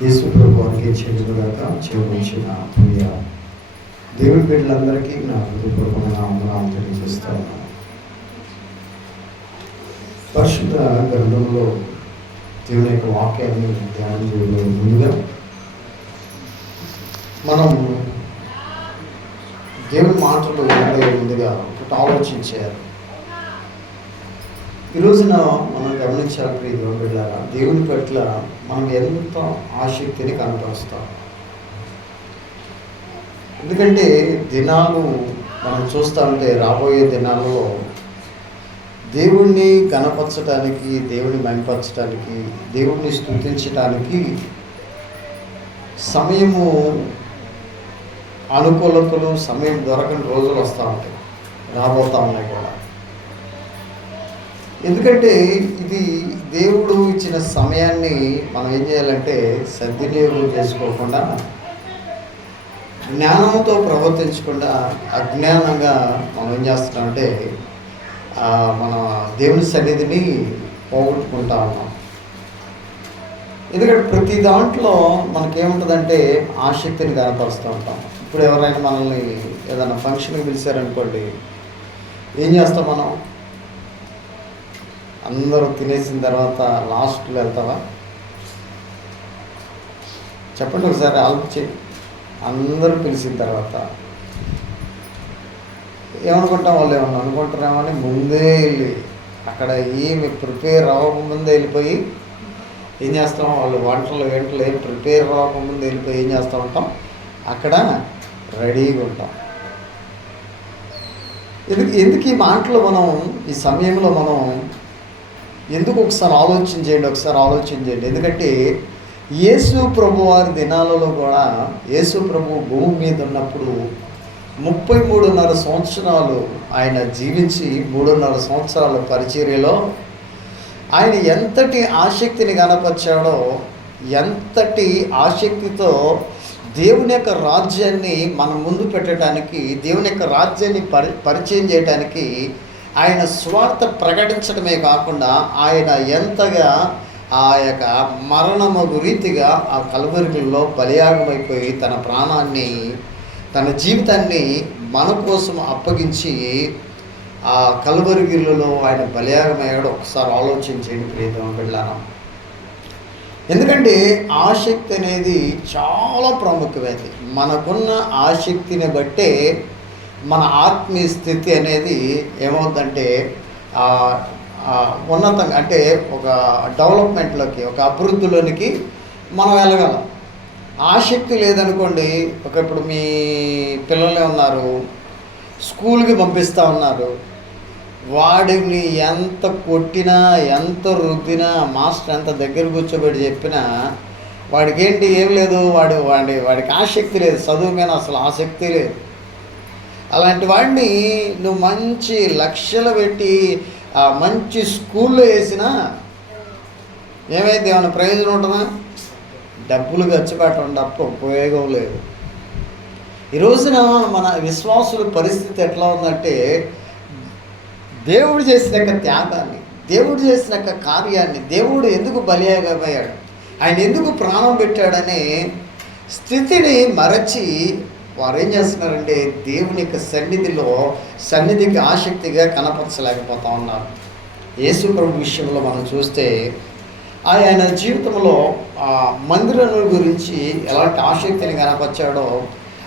యేసు ప్రభు వారికి చెల్లుగాక చెవుకొచ్చిన ప్రియ దేవుని బిడ్డలందరికీ నా హృదయపూర్వకమైన వందనాలు తెలియజేస్తాను. పరిశుద్ధ గ్రంథంలో దేవుని యొక్క వాక్యాన్ని ధ్యానం చేయడం ముందుగా మనం దేవుని మాటలు వినబోయే ముందుగా ఒకటి ఆలోచించారు. ఈ రోజున మనం గమనించాలి ప్రియ దేవుని బిడ్డలారా, దేవుని పట్ల మనం ఎంత ఆసక్తిని కనపరుస్తాం. ఎందుకంటే దినాలు మనం చూస్తూ ఉంటే రాబోయే దినాల్లో దేవుణ్ణి కనపరచడానికి, దేవుని మైంపరచడానికి, దేవుణ్ణి స్తుతించడానికి సమయము అనుకూలతలు, సమయం దొరకని రోజులు వస్తూ ఉంటాయి, రాబోతూ ఉన్నాయి కూడా. ఎందుకంటే ఇది దేవుడు ఇచ్చిన సమయాన్ని మనం ఏం చేయాలంటే సద్వినియోగం చేసుకోకుండా, జ్ఞానంతో ప్రవర్తించకుండా అజ్ఞానంగా మనం ఏం చేస్తున్నామంటే మన దేవుని సన్నిధిని పోగొట్టుకుంటా ఉన్నాం. ఎందుకంటే ప్రతి దాంట్లో మనకేముంటుందంటే ఆసక్తిని కనపరుస్తూ ఉంటాం. ఇప్పుడు ఎవరైనా మనల్ని ఏదైనా ఫంక్షన్కి పిలిచారనుకోండి, ఏం చేస్తాం మనం? అందరూ తినేసిన తర్వాత లాస్ట్లో వెళ్తావా? చెప్పండి ఒకసారి ఆలోచించి. అందరూ పిలిచిన తర్వాత ఏమనుకుంటాం? వాళ్ళు ఏమన్నా అనుకుంటారేమో అని ముందే వెళ్ళి అక్కడ ఏమి ప్రిపేర్ అవ్వకముందే వెళ్ళిపోయి ఏం చేస్తాం? వాళ్ళు వంటలు ఏం ప్రిపేర్ అవ్వకముందే వెళ్ళిపోయి ఏం చేస్తూ ఉంటాం? అక్కడ రెడీగా ఉంటాం. ఎందుకు ఈ మాటలు మనం ఈ సమయంలో మనం ఎందుకు ఒకసారి ఆలోచన చేయండి. ఎందుకంటే యేసు ప్రభు వారి దినాలలో కూడా యేసు ప్రభు భూమి మీద ఉన్నప్పుడు 33.5 సంవత్సరాలు ఆయన జీవించి 3.5 సంవత్సరాల పరిచర్యలో ఆయన ఎంతటి ఆసక్తిని కనపరిచాడో, ఎంతటి ఆసక్తితో దేవుని యొక్క రాజ్యాన్ని మన ముందు పెట్టడానికి, దేవుని యొక్క రాజ్యాన్ని పరిచయం చేయడానికి, ఆయన స్వార్థ ప్రకటించడమే కాకుండా ఆయన ఎంతగా ఆ యొక్క మరణము రీతిగా ఆ కల్వరిలో బలియాగమైపోయి తన ప్రాణాన్ని, తన జీవితాన్ని మన కోసం అప్పగించి ఆ కల్వరిగిరిలో ఆయన బలియాగమయ్యాడు. ఒకసారి ఆలోచించండి ప్రియ దేవుని బిడ్డలారా. ఎందుకంటే ఆసక్తి అనేది చాలా ప్రాముఖ్యమైనది. మనకున్న ఆసక్తిని బట్టే మన ఆత్మీయ స్థితి అనేది ఏమవుతుందంటే ఉన్నతంగా, అంటే ఒక డెవలప్మెంట్లోకి, ఒక అభివృద్ధిలోనికి మనం వెళ్ళగలం. ఆసక్తి లేదనుకోండి, ఇప్పుడు మీ పిల్లలే ఉన్నారు, స్కూల్కి పంపిస్తూ ఉన్నారు, వాడిని ఎంత కొట్టినా, ఎంత రుద్దినా, మాస్టర్ ఎంత దగ్గర కూర్చోబెట్టి చెప్పినా వాడికి ఏంటి ఏం లేదు, వాడికి ఆసక్తి లేదు, చదువు మీద అసలు ఆసక్తి లేదు. అలాంటి వాడిని నువ్వు మంచి లక్షలు పెట్టి మంచి స్కూల్లో వేసినా ఏమైంది? ఏమైనా ప్రయోజనం ఉంటుందా? డబ్బులు ఖర్చు పెట్టడం తప్ప ఉపయోగం లేదు. ఈ రోజున మన విశ్వాసుల పరిస్థితి ఎట్లా ఉందంటే, దేవుడు చేసిన యొక్క త్యాగాన్ని, దేవుడు చేసిన యొక్క కార్యాన్ని, దేవుడు ఎందుకు బలియాగమయ్యాడు, ఆయన ఎందుకు ప్రాణం పెట్టాడనే స్థితిని మరచి వారు ఏం చేస్తున్నారంటే దేవుని యొక్క సన్నిధికి ఆసక్తిగా కనపరచలేకపోతా ఉన్నారు. యేసు ప్రభు విషయంలో మనం చూస్తే ఆయన జీవితంలో మందిరం గురించి ఎలాంటి ఆసక్తిని కనపరిచాడో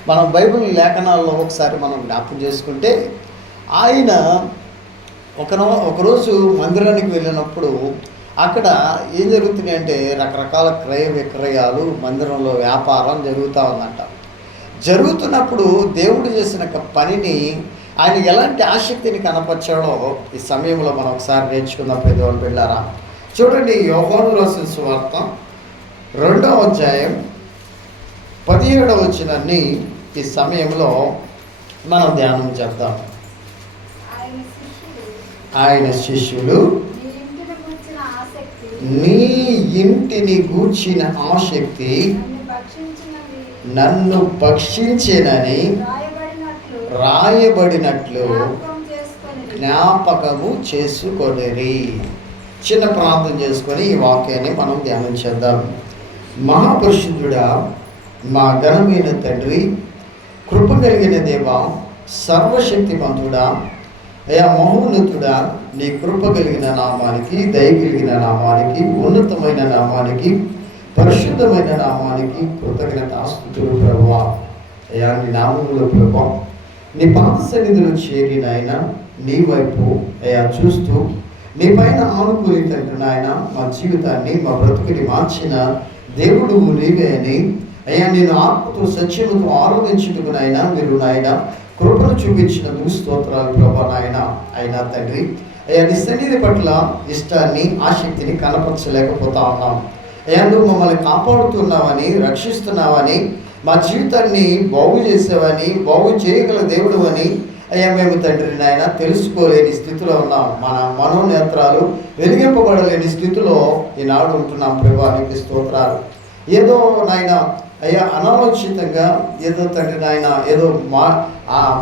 మనం బైబిల్ లేఖనాల్లో ఒకసారి మనం జ్ఞాపకం చేసుకుంటే, ఆయన ఒకరోజు మందిరానికి వెళ్ళినప్పుడు అక్కడ ఏం జరుగుతున్నాయి అంటే రకరకాల క్రయ విక్రయాలు, మందిరంలో వ్యాపారం జరుగుతూ ఉందంట. జరుగుతున్నప్పుడు దేవుడు చేసిన పనిని ఆయన ఎలాంటి ఆసక్తిని కనపరిచాడో ఈ సమయంలో మనం ఒకసారి నేర్చుకుందాం పెద్దవాళ్ళు బిడ్డారా. చూడండి, యోహాను రాసిన సువార్త 2వ అధ్యాయం 17వ వచనాన్ని ఈ సమయంలో మనం ధ్యానం చేద్దాం. ఆయన శిష్యులు నీ ఇంటిని గూర్చిన ఆసక్తి నన్ను భక్షించేనని రాయబడినట్లు జ్ఞాపకము చేసుకొనిరి. చిన్న ప్రార్థన చేసుకొని ఈ వాక్యాన్ని మనం ధ్యానం చేద్దాం. మహాపరిశుద్ధుడా, మా ఘనమైన తండ్రి, కృప కలిగిన దేవా, సర్వశక్తిమంతుడా, అయా మహోన్నతుడా, నీ కృప కలిగిన నామానికి, దయ కలిగిన నామానికి, ఉన్నతమైన నామానికి, పరిశుద్ధమైన నామానికి కృతజ్ఞతాస్తుతులు ప్రభువా. అయా నీ నామములో ప్రభువా, నీ పాద సన్నిధిలో చేరి నాయన నీ వైపు అయా చూస్తూ నీ పైన ఆనుకుని తండ్రి నాయన మా జీవితాన్ని, మా బ్రతుకుని మార్చిన దేవుడు నీవే అని అయ్యా నేను ఆత్మతో సత్యముతో ఆరోధించుటకు నాయన మీరు నాయన కృపను చూపించిన స్తోత్రాలు ప్రభా నాయన. అయినా తండ్రి అయ్యా నీ సన్నిధి పట్ల ఇష్టాన్ని, ఆసక్తిని కనపరచలేకపోతా ఉన్నాం. అయ్యా నువ్వు మమ్మల్ని కాపాడుతున్నావని, రక్షిస్తున్నావని, మా జీవితాన్ని బాగు చేసావని, బాగు చేయగల దేవుడు అని అయ్యా మేము తండ్రి నాయన తెలుసుకోలేని స్థితిలో ఉన్నాం. మన మనోనేత్రాలు వెలిగింపబడలేని స్థితిలో ఈనాడు ఉంటున్నాం ప్రభా. నీకు స్తోత్రాలు. ఏదో నాయన అయ్యా అనాలోచితంగా ఏదో తండ్రి నాయన ఏదో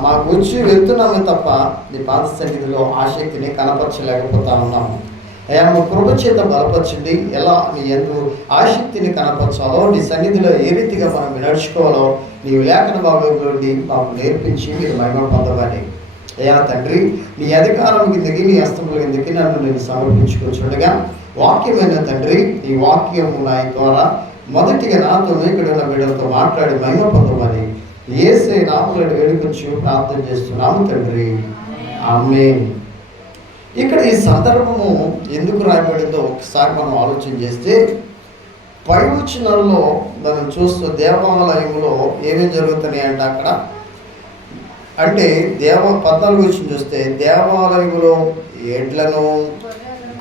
మాకు వచ్చి వెళ్తున్నామే తప్ప నీ పాద సన్నిధిలో ఆసక్తిని కనపరచలేకపోతా ఉన్నాము. అయ్యా మా కృప చేత బలపరచండి. ఎలా నీ ఎందు ఆసక్తిని కనపరచాలో, నీ సన్నిధిలో ఏ రీతిగా మనం నడుచుకోవాలో నీ లేఖన భాగంలో నుండి మాకు నేర్పించి మీరు మహిమ పొందవాలి. అయ్యా తండ్రి నీ అధికారం కిందకి, నీ హస్తముల కిందకి నన్ను నేను సమర్పించుకొచ్చుండగా వాక్యమైన తండ్రి ఈ వాక్యము నా ద్వారా మొదటిగా నాతో ఇక్కడ ఉన్న బిడ్డలతో మాట్లాడి మహిమ పొందమని యేసే నామములో వేడుకొచ్చి ప్రార్థన చేస్తున్నాము తండ్రి, ఆమేన్. ఇక్కడ ఈ సందర్భము ఎందుకు రాయబడిందో ఒకసారి మనం ఆలోచన చేస్తే, పై వచనాల్లో మనం చూస్తూ దేవాలయంలో ఏమేమి జరుగుతున్నాయి అంటే అక్కడ అంటే 14 వచనం చూస్తే దేవాలయంలో ఎడ్లను,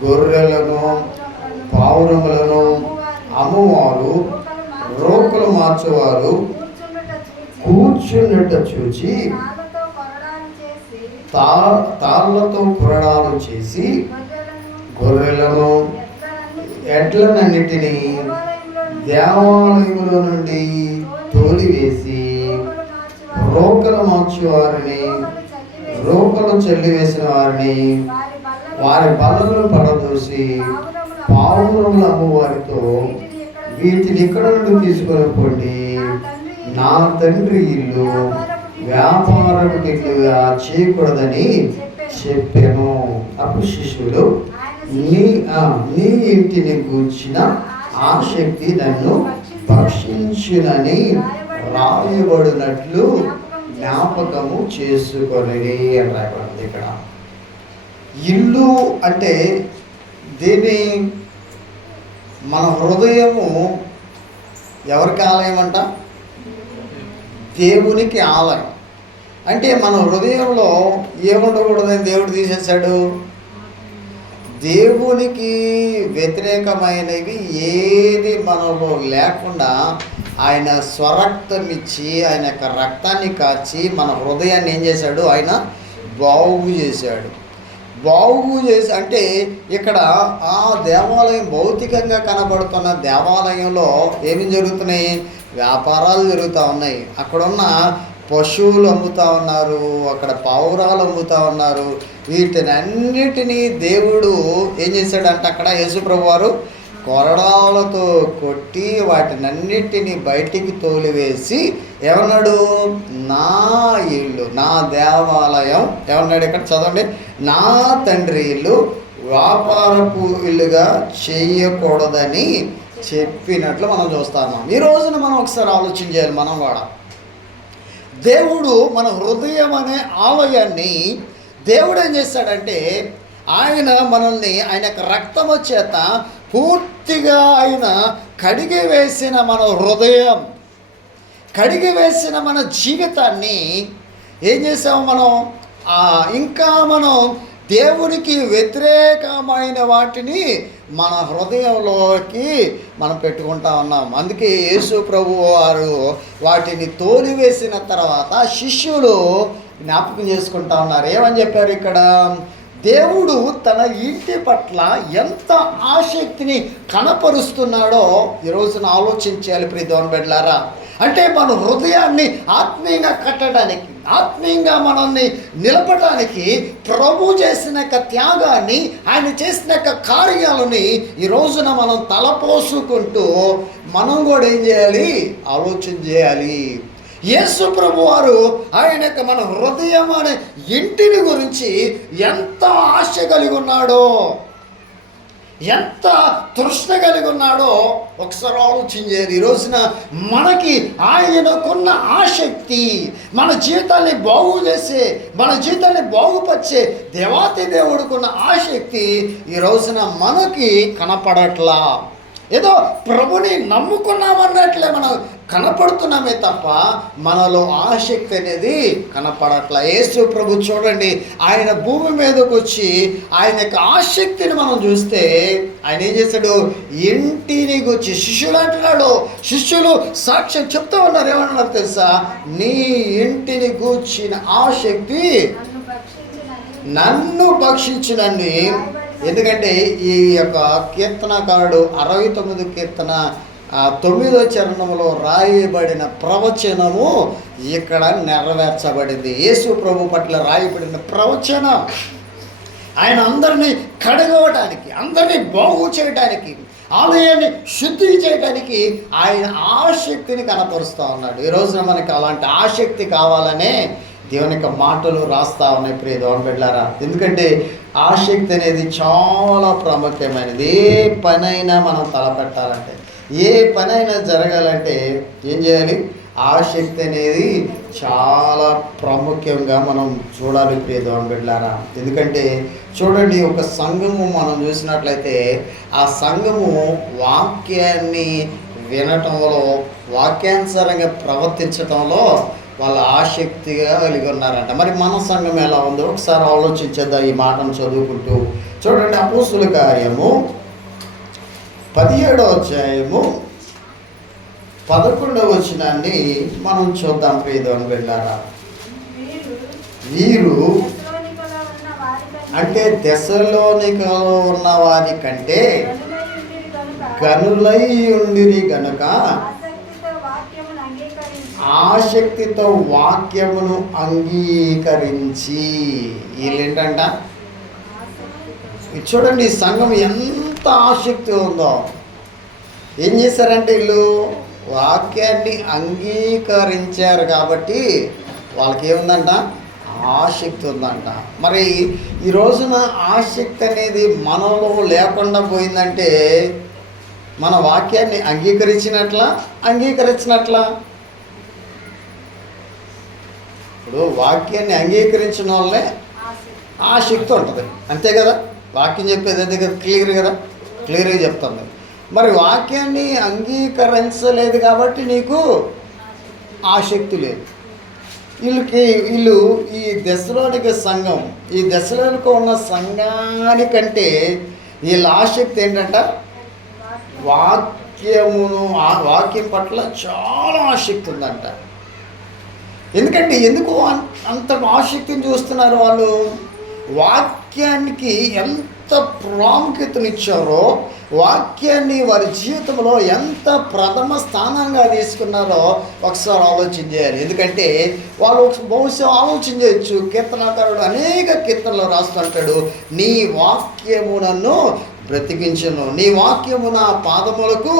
గొర్రెలను, పావురములను అమ్మవారు, రోకలు మార్చేవారు కూర్చున్నట్ట చూచి తాళ్ళతో కొరడాలు చేసి గొర్రెలను, ఎడ్లనన్నిటినీ దేవాలయంలో నుండి తోలివేసి రోకలు మార్చేవారిని, రోకలు చల్లివేసిన వారిని వారి బల్లలను పడదోసి పావురముల అమ్మవారితో వీటిని ఇక్కడ నుండి తీసుకొని పోండి, నా తండ్రి ఇల్లు వ్యాపారపు ఇల్లుగా చేయకూడదని చెప్పాను. అప్పుడు శిష్యులు నీ ఇంటిని గూర్చిన ఆసక్తి నన్ను భక్షించునని రాయబడినట్లు జ్ఞాపకము చేసుకొని అని రాయబడింది. ఇక్కడ ఇల్లు అంటే దీని మన హృదయము ఎవరికి ఆలయం అంట? దేవునికి ఆలయం. అంటే మన హృదయంలో ఏముండకూడదని దేవుడు తీసేశాడు. దేవునికి వ్యతిరేకమైనవి ఏది మనలో లేకుండా ఆయన స్వరక్తం ఇచ్చి, ఆయన యొక్క రక్తాన్ని కాచి మన హృదయాన్ని ఏం చేశాడు? ఆయన బాగు చేశాడు. బాగు చేసి అంటే ఇక్కడ ఆ దేవాలయం భౌతికంగా కనబడుతున్న దేవాలయంలో ఏమి జరుగుతున్నాయి? వ్యాపారాలు జరుగుతూ ఉన్నాయి. అక్కడున్న పశువులు అమ్ముతూ ఉన్నారు, అక్కడ పావురాలు అమ్ముతూ ఉన్నారు. వీటిని అన్నిటినీ దేవుడు ఏం చేశాడంటే అక్కడ యేసుప్రభు వారు కొరడాలతో కొట్టి వాటినన్నిటినీ బయటికి తోలివేసి ఏమన్నాడు? నా ఇల్లు, నా దేవాలయం ఏమన్నాడు? ఇక్కడ చదవండి, నా తండ్రి ఇల్లు వ్యాపారపు ఇల్లుగా చేయకూడదని చెప్పినట్లు మనం చూస్తున్నాం. ఈ రోజున మనం ఒకసారి ఆలోచన చేయాలి. మనం కూడా దేవుడు మన హృదయం అనే ఆలయాన్ని దేవుడు ఏం చేస్తాడంటే ఆయన మనల్ని ఆయన యొక్క రక్తము చేత పూర్తిగా ఆయన కడిగి వేసిన మన హృదయం, కడిగి వేసిన మన జీవితాన్ని ఏం చేసాము మనం? ఇంకా మనం దేవునికి వ్యతిరేకమైన వాటిని మన హృదయంలోకి మనం పెట్టుకుంటా ఉన్నాం. అందుకే యేసు ప్రభు వారు వాటిని తోలివేసిన తర్వాత శిష్యులు జ్ఞాపకం చేసుకుంటా ఉన్నారు. ఏమని చెప్పారు ఇక్కడ? దేవుడు తన ఇంటి పట్ల ఎంత ఆసక్తిని కనపరుస్తున్నాడో ఈ రోజున ఆలోచించాలి ప్రియ దేవుని బిడ్డలారా. అంటే మన హృదయాన్ని ఆత్మీయంగా కట్టడానికి, ఆత్మీయంగా మనల్ని నిలపడానికి ప్రభు చేసిన త్యాగాన్ని, ఆయన చేసిన కార్యాలని ఈ రోజున మనం తలపోసుకుంటూ మనం కూడా ఏం చేయాలి, ఆలోచన చేయాలి. యేసు ప్రభు వారు ఆయన మన హృదయం అనే ఇంటిని గురించి ఎంత ఆశ కలిగి ఉన్నాడో, ఎంత తృష్ణ కలిగి ఉన్నాడో ఒకసారి ఆలోచించేది. ఈ రోజున మనకి ఆయనకున్న ఆసక్తి, మన జీవితాన్ని బాగు చేసే, మన జీవితాన్ని బాగుపరిచే దేవాతి దేవుడికున్న ఆసక్తి ఈ రోజున మనకి కనపడట్లా. ఏదో ప్రభుని నమ్ముకున్నామన్నట్లే మనం కనపడుతున్నామే తప్ప మనలో ఆసక్తి అనేది కనపడట్లా. యేసు ప్రభు చూడండి, ఆయన భూమి మీదకి వచ్చి ఆయన యొక్క ఆసక్తిని మనం చూస్తే ఆయన ఏం చేశాడు, ఇంటిని గురించి శిష్యులు అంటున్నాడు. శిష్యులు సాక్ష్యం చెప్తూ ఉన్నారు, ఏమన్నారు తెలుసా, నీ ఇంటిని గూర్చిన ఆసక్తి నన్ను భక్షించునని. ఎందుకంటే ఈ యొక్క కీర్తనకారుడు 69 కీర్తన 9వ చరణంలో రాయబడిన ప్రవచనము ఇక్కడ నెరవేర్చబడింది. యేసు ప్రభు పట్ల రాయబడిన ప్రవచనం ఆయన అందరినీ కడగవటానికి, అందరినీ బాగు చేయడానికి, ఆలయాన్ని శుద్ధి చేయడానికి ఆయన ఆసక్తిని కనపరుస్తూ ఉన్నాడు. ఈ రోజున మనకి అలాంటి ఆసక్తి కావాలనే దేవుని యొక్క మాటలు రాస్తా ఉన్నాయి ప్రియ దేవుని బిడ్డలారా. ఎందుకంటే ఆసక్తి అనేది చాలా ప్రాముఖ్యమైనది. ఏ పనైనా మనం తలపెట్టాలంటే, ఏ పనైనా జరగాలంటే ఏం చేయాలి, ఆసక్తి అనేది చాలా ప్రాముఖ్యంగా మనం చూడాలి ప్రియ దేవుని బిడ్డలారా. ఎందుకంటే చూడండి, ఒక సంఘము మనం చూసినట్లయితే ఆ సంఘము వాక్యాన్ని వినటంలో, వాక్యానుసారంగా ప్రవర్తించటంలో వాళ్ళ ఆసక్తిగా కలిగి ఉన్నారంట. మరి మన సంఘం ఎలా ఉందో ఒకసారి ఆలోచించేద్దాం ఈ మాటను చదువుకుంటూ. చూడండి, అపోస్తుల కార్యము 17వ అధ్యాయము 11వ వచనాన్ని మనం చూద్దాం ప్రియ దేవుని బిడ్డలారా. వీరు అంటే దెసలోనికలో ఉన్న వారి కంటే గనులై ఉండిరి గనుక ఆసక్తితో వాక్యమును అంగీకరించి. వీళ్ళేంటంట, చూడండి ఈ సంఘం ఎంత ఆసక్తి ఉందో. ఏం చేశారంటే వీళ్ళు వాక్యాన్ని అంగీకరించారు కాబట్టి వాళ్ళకి ఏముందంట, ఆసక్తి ఉందంట. మరి ఈ రోజున ఆసక్తి అనేది మనలో లేకుండా పోయిందంటే మన వాక్యాన్ని అంగీకరించినట్లా. ఇప్పుడు వాక్యాన్ని అంగీకరించిన వాళ్ళే ఆసక్తి ఉంటుంది, అంతే కదా. వాక్యం చెప్పేది అదే కదా, క్లియర్గా చెప్తుంది. మరి వాక్యాన్ని అంగీకరించలేదు కాబట్టి నీకు ఆసక్తి లేదు. వీళ్ళు ఈ దశలోనిక సంఘం, ఈ దశలోనికి ఉన్న సంఘానికంటే వీళ్ళ ఆసక్తి ఏంటంట, వాక్యం పట్ల చాలా ఆసక్తి ఉందంట. ఎందుకు అంత ఆసక్తిని చూస్తున్నారు వాళ్ళు? వాక్యానికి ఎంత ప్రాముఖ్యతనిచ్చారో, వాక్యాన్ని వారి జీవితంలో ఎంత ప్రథమ స్థానంగా తీసుకున్నారో ఒకసారి ఆలోచన చేయాలి. ఎందుకంటే వాళ్ళు బహుశా ఆలోచన చేయొచ్చు, కీర్తనకారుడు అనేక కీర్తనలు రాస్తుంటాడు, నీ వాక్యము నన్ను బ్రతికించును, నీ వాక్యము నా పాదములకు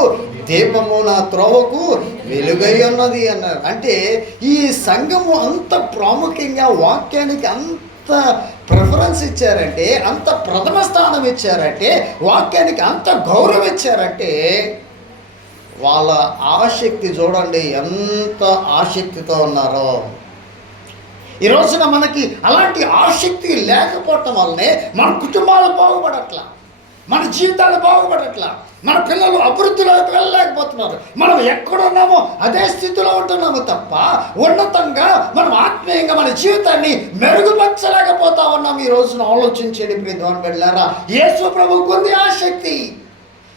దీపము నా త్రోవకు వెలుగై ఉన్నది అన్నారు. అంటే ఈ సంఘము అంత ప్రాముఖ్యంగా వాక్యానికి అంత ప్రిఫరెన్స్ ఇచ్చారంటే, అంత ప్రథమ స్థానం ఇచ్చారంటే, వాక్యానికి అంత గౌరవం ఇచ్చారంటే వాళ్ళ ఆసక్తి చూడండి ఎంత ఆసక్తితో ఉన్నారో. ఈ రోజున మనకి అలాంటి ఆసక్తి లేకపోవటం వల్లనే మన కుటుంబాలు బాగుపడట్లా, మన జీవితాలు బాగుపడట్లా, మన పిల్లలు అభివృద్ధిలోకి వెళ్ళలేకపోతున్నారు. మనం ఎక్కడున్నామో అదే స్థితిలో ఉంటున్నాము తప్ప ఉన్నతంగా మనం ఆత్మీయంగా మన జీవితాన్ని మెరుగుపరచలేకపోతా ఉన్నాం. ఈ రోజున ఆలోచించేది ప్రియ దేవుని బిడ్డలారా, యేసు ప్రభువుకు ఉంది ఆసక్తి.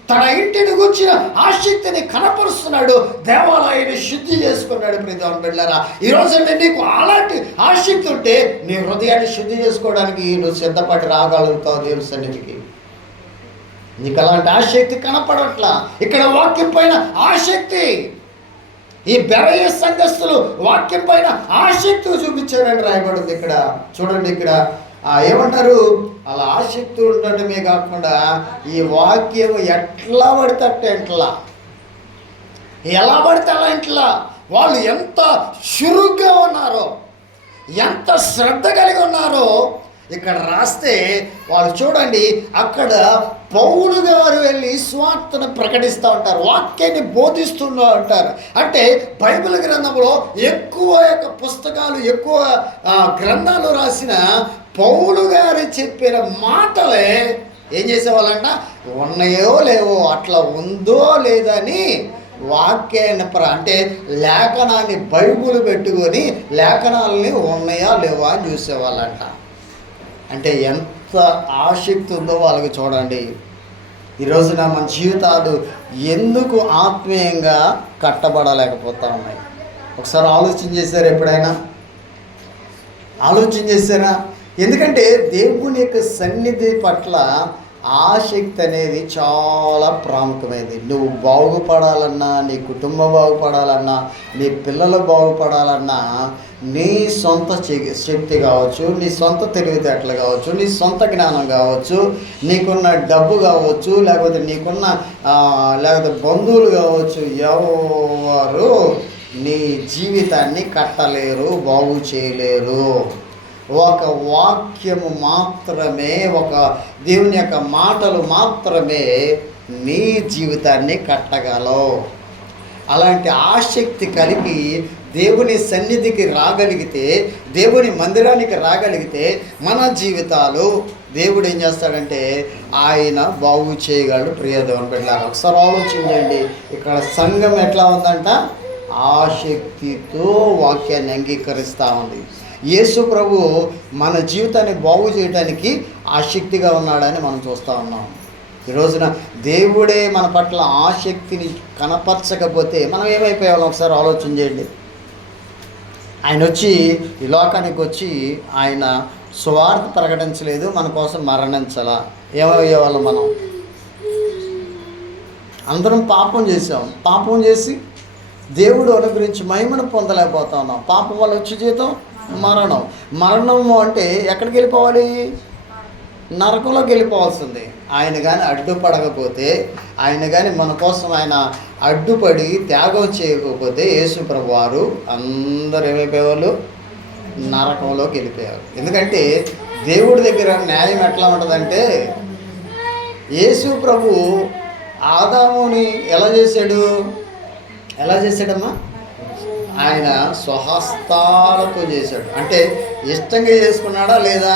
తన ఇంటిని కూర్చిన ఆసక్తిని కనపరుస్తున్నాడు. దేవాలయాన్ని శుద్ధి చేసుకున్నాడు. ప్రియమైన బిడ్డలారా, ఈరోజు నీకు అలాంటి ఆసక్తి ఉంటే నీ హృదయాన్ని శుద్ధి చేసుకోవడానికి నువ్వు సిద్ధపడి రాగలుగుతావు దేవుని సన్నిధికి. నీకు అలాంటి ఆసక్తి కనపడట్లా. ఇక్కడ వాక్యం పైన ఆసక్తి, ఈ బెరయ సంఘస్థులు వాక్యం పైన ఆసక్తి చూపించారని రాయబడింది. ఇక్కడ చూడండి, ఇక్కడ ఏమంటారు, అలా ఆసక్తి ఉండటమే కాకుండా ఈ వాక్యం ఎట్లా పడితే ఎట్లా, ఎలా పడితే అలా ఇంట్లా వాళ్ళు ఎంత చురుగ్గా ఉన్నారో, ఎంత శ్రద్ధ కలిగి ఉన్నారో ఇక్కడ రాస్తే వాళ్ళు చూడండి. అక్కడ పౌలు గారు వెళ్ళి స్వార్థను ప్రకటిస్తూ ఉంటారు, వాక్యాన్ని బోధిస్తూ ఉంటారు. అంటే బైబిల్ గ్రంథంలో ఎక్కువ పుస్తకాలు, ఎక్కువ గ్రంథాలు రాసిన పౌలు గారు చెప్పిన మాటలే ఏం చేసేవాళ్ళంట, ఉన్నాయో లేవో, అట్లా ఉందో లేదని వాక్యాన్ని అంటే లేఖనాన్ని బైబిల్ పెట్టుకొని లేఖనాలని ఉన్నాయా లేవా అని చూసేవాళ్ళంట. అంటే ఎంత ఆసక్తి ఉందో వాళ్ళకి చూడండి. ఈరోజున మన జీవితాలు ఎందుకు ఆత్మీయంగా కట్టబడలేకపోతా ఉన్నాయి? ఒకసారి ఆలోచన చేశారా? ఎప్పుడైనా ఆలోచన చేశారా? ఎందుకంటే దేవుని యొక్క సన్నిధి పట్ల ఆసక్తి అనేది చాలా ప్రాముఖ్యమైనది. నువ్వు బాగుపడాలన్నా, నీ కుటుంబం బాగుపడాలన్నా, నీ పిల్లలు బాగుపడాలన్నా, నీ సొంత శక్తి కావచ్చు, నీ సొంత తెలివితేటలు కావచ్చు, నీ సొంత జ్ఞానం కావచ్చు, నీకున్న డబ్బు కావచ్చు, లేకపోతే లేకపోతే బంధువులు కావచ్చు, ఎవరు నీ జీవితాన్ని కట్టలేరు, బాగు చేయలేరు. ఒక వాక్యము మాత్రమే, ఒక దేవుని యొక్క మాటలు మాత్రమే నీ జీవితాన్ని కట్టగలవు. అలాంటి ఆసక్తి కలిగి దేవుని సన్నిధికి రాగలిగితే, దేవుని మందిరానికి రాగలిగితే మన జీవితాలు దేవుడు ఏం చేస్తాడంటే ఆయన బాగు చేయగలడు. ప్రియదేవుని బిడ్డలారా, ఒకసారి ఆలోచించండి. ఇక్కడ సంఘం ఎట్లా ఉందంట, ఆసక్తితో వాక్యాన్ని అంగీకరిస్తూ ఉంది. యేసు ప్రభు మన జీవితాన్ని బాగు చేయడానికి ఆసక్తిగా ఉన్నాడని మనం చూస్తూ ఉన్నాం. ఈ రోజున దేవుడే మన పట్ల ఆసక్తిని కనపరచకపోతే మనం ఏమైపోయాలో ఒకసారి ఆలోచన చేయండి. ఆయన వచ్చి ఈ లోకానికి వచ్చి ఆయన సువార్త ప్రకటించలేదు, మన కోసం మరణించాలా? ఏమయ్యేవాళ్ళం మనం? అందరం పాపం చేసాం. పాపం చేసి దేవుడు అనుగ్రహించి మహిమను పొందలేకపోతా ఉన్నాం. పాపం వల్ల వచ్చే జీతం మరణం. మరణము అంటే ఎక్కడికి వెళ్ళిపోవాలి? నరకంలోకి వెళ్ళిపోవాల్సింది. ఆయన కానీ అడ్డుపడకపోతే, ఆయన కానీ మన కోసం ఆయన అడ్డుపడి త్యాగం చేయకపోతే యేసు ప్రభు వారు అందరూ ఏమైపోయేవాళ్ళు? నరకంలోకి వెళ్ళిపోయారు. ఎందుకంటే దేవుడి దగ్గర న్యాయం ఎట్లా ఉంటుందంటే, యేసు ప్రభు ఆదాముని ఎలా చేశాడమ్మా? ఆయన స్వహస్తాలతో చేశాడు. అంటే ఇష్టంగా చేసుకున్నాడా లేదా?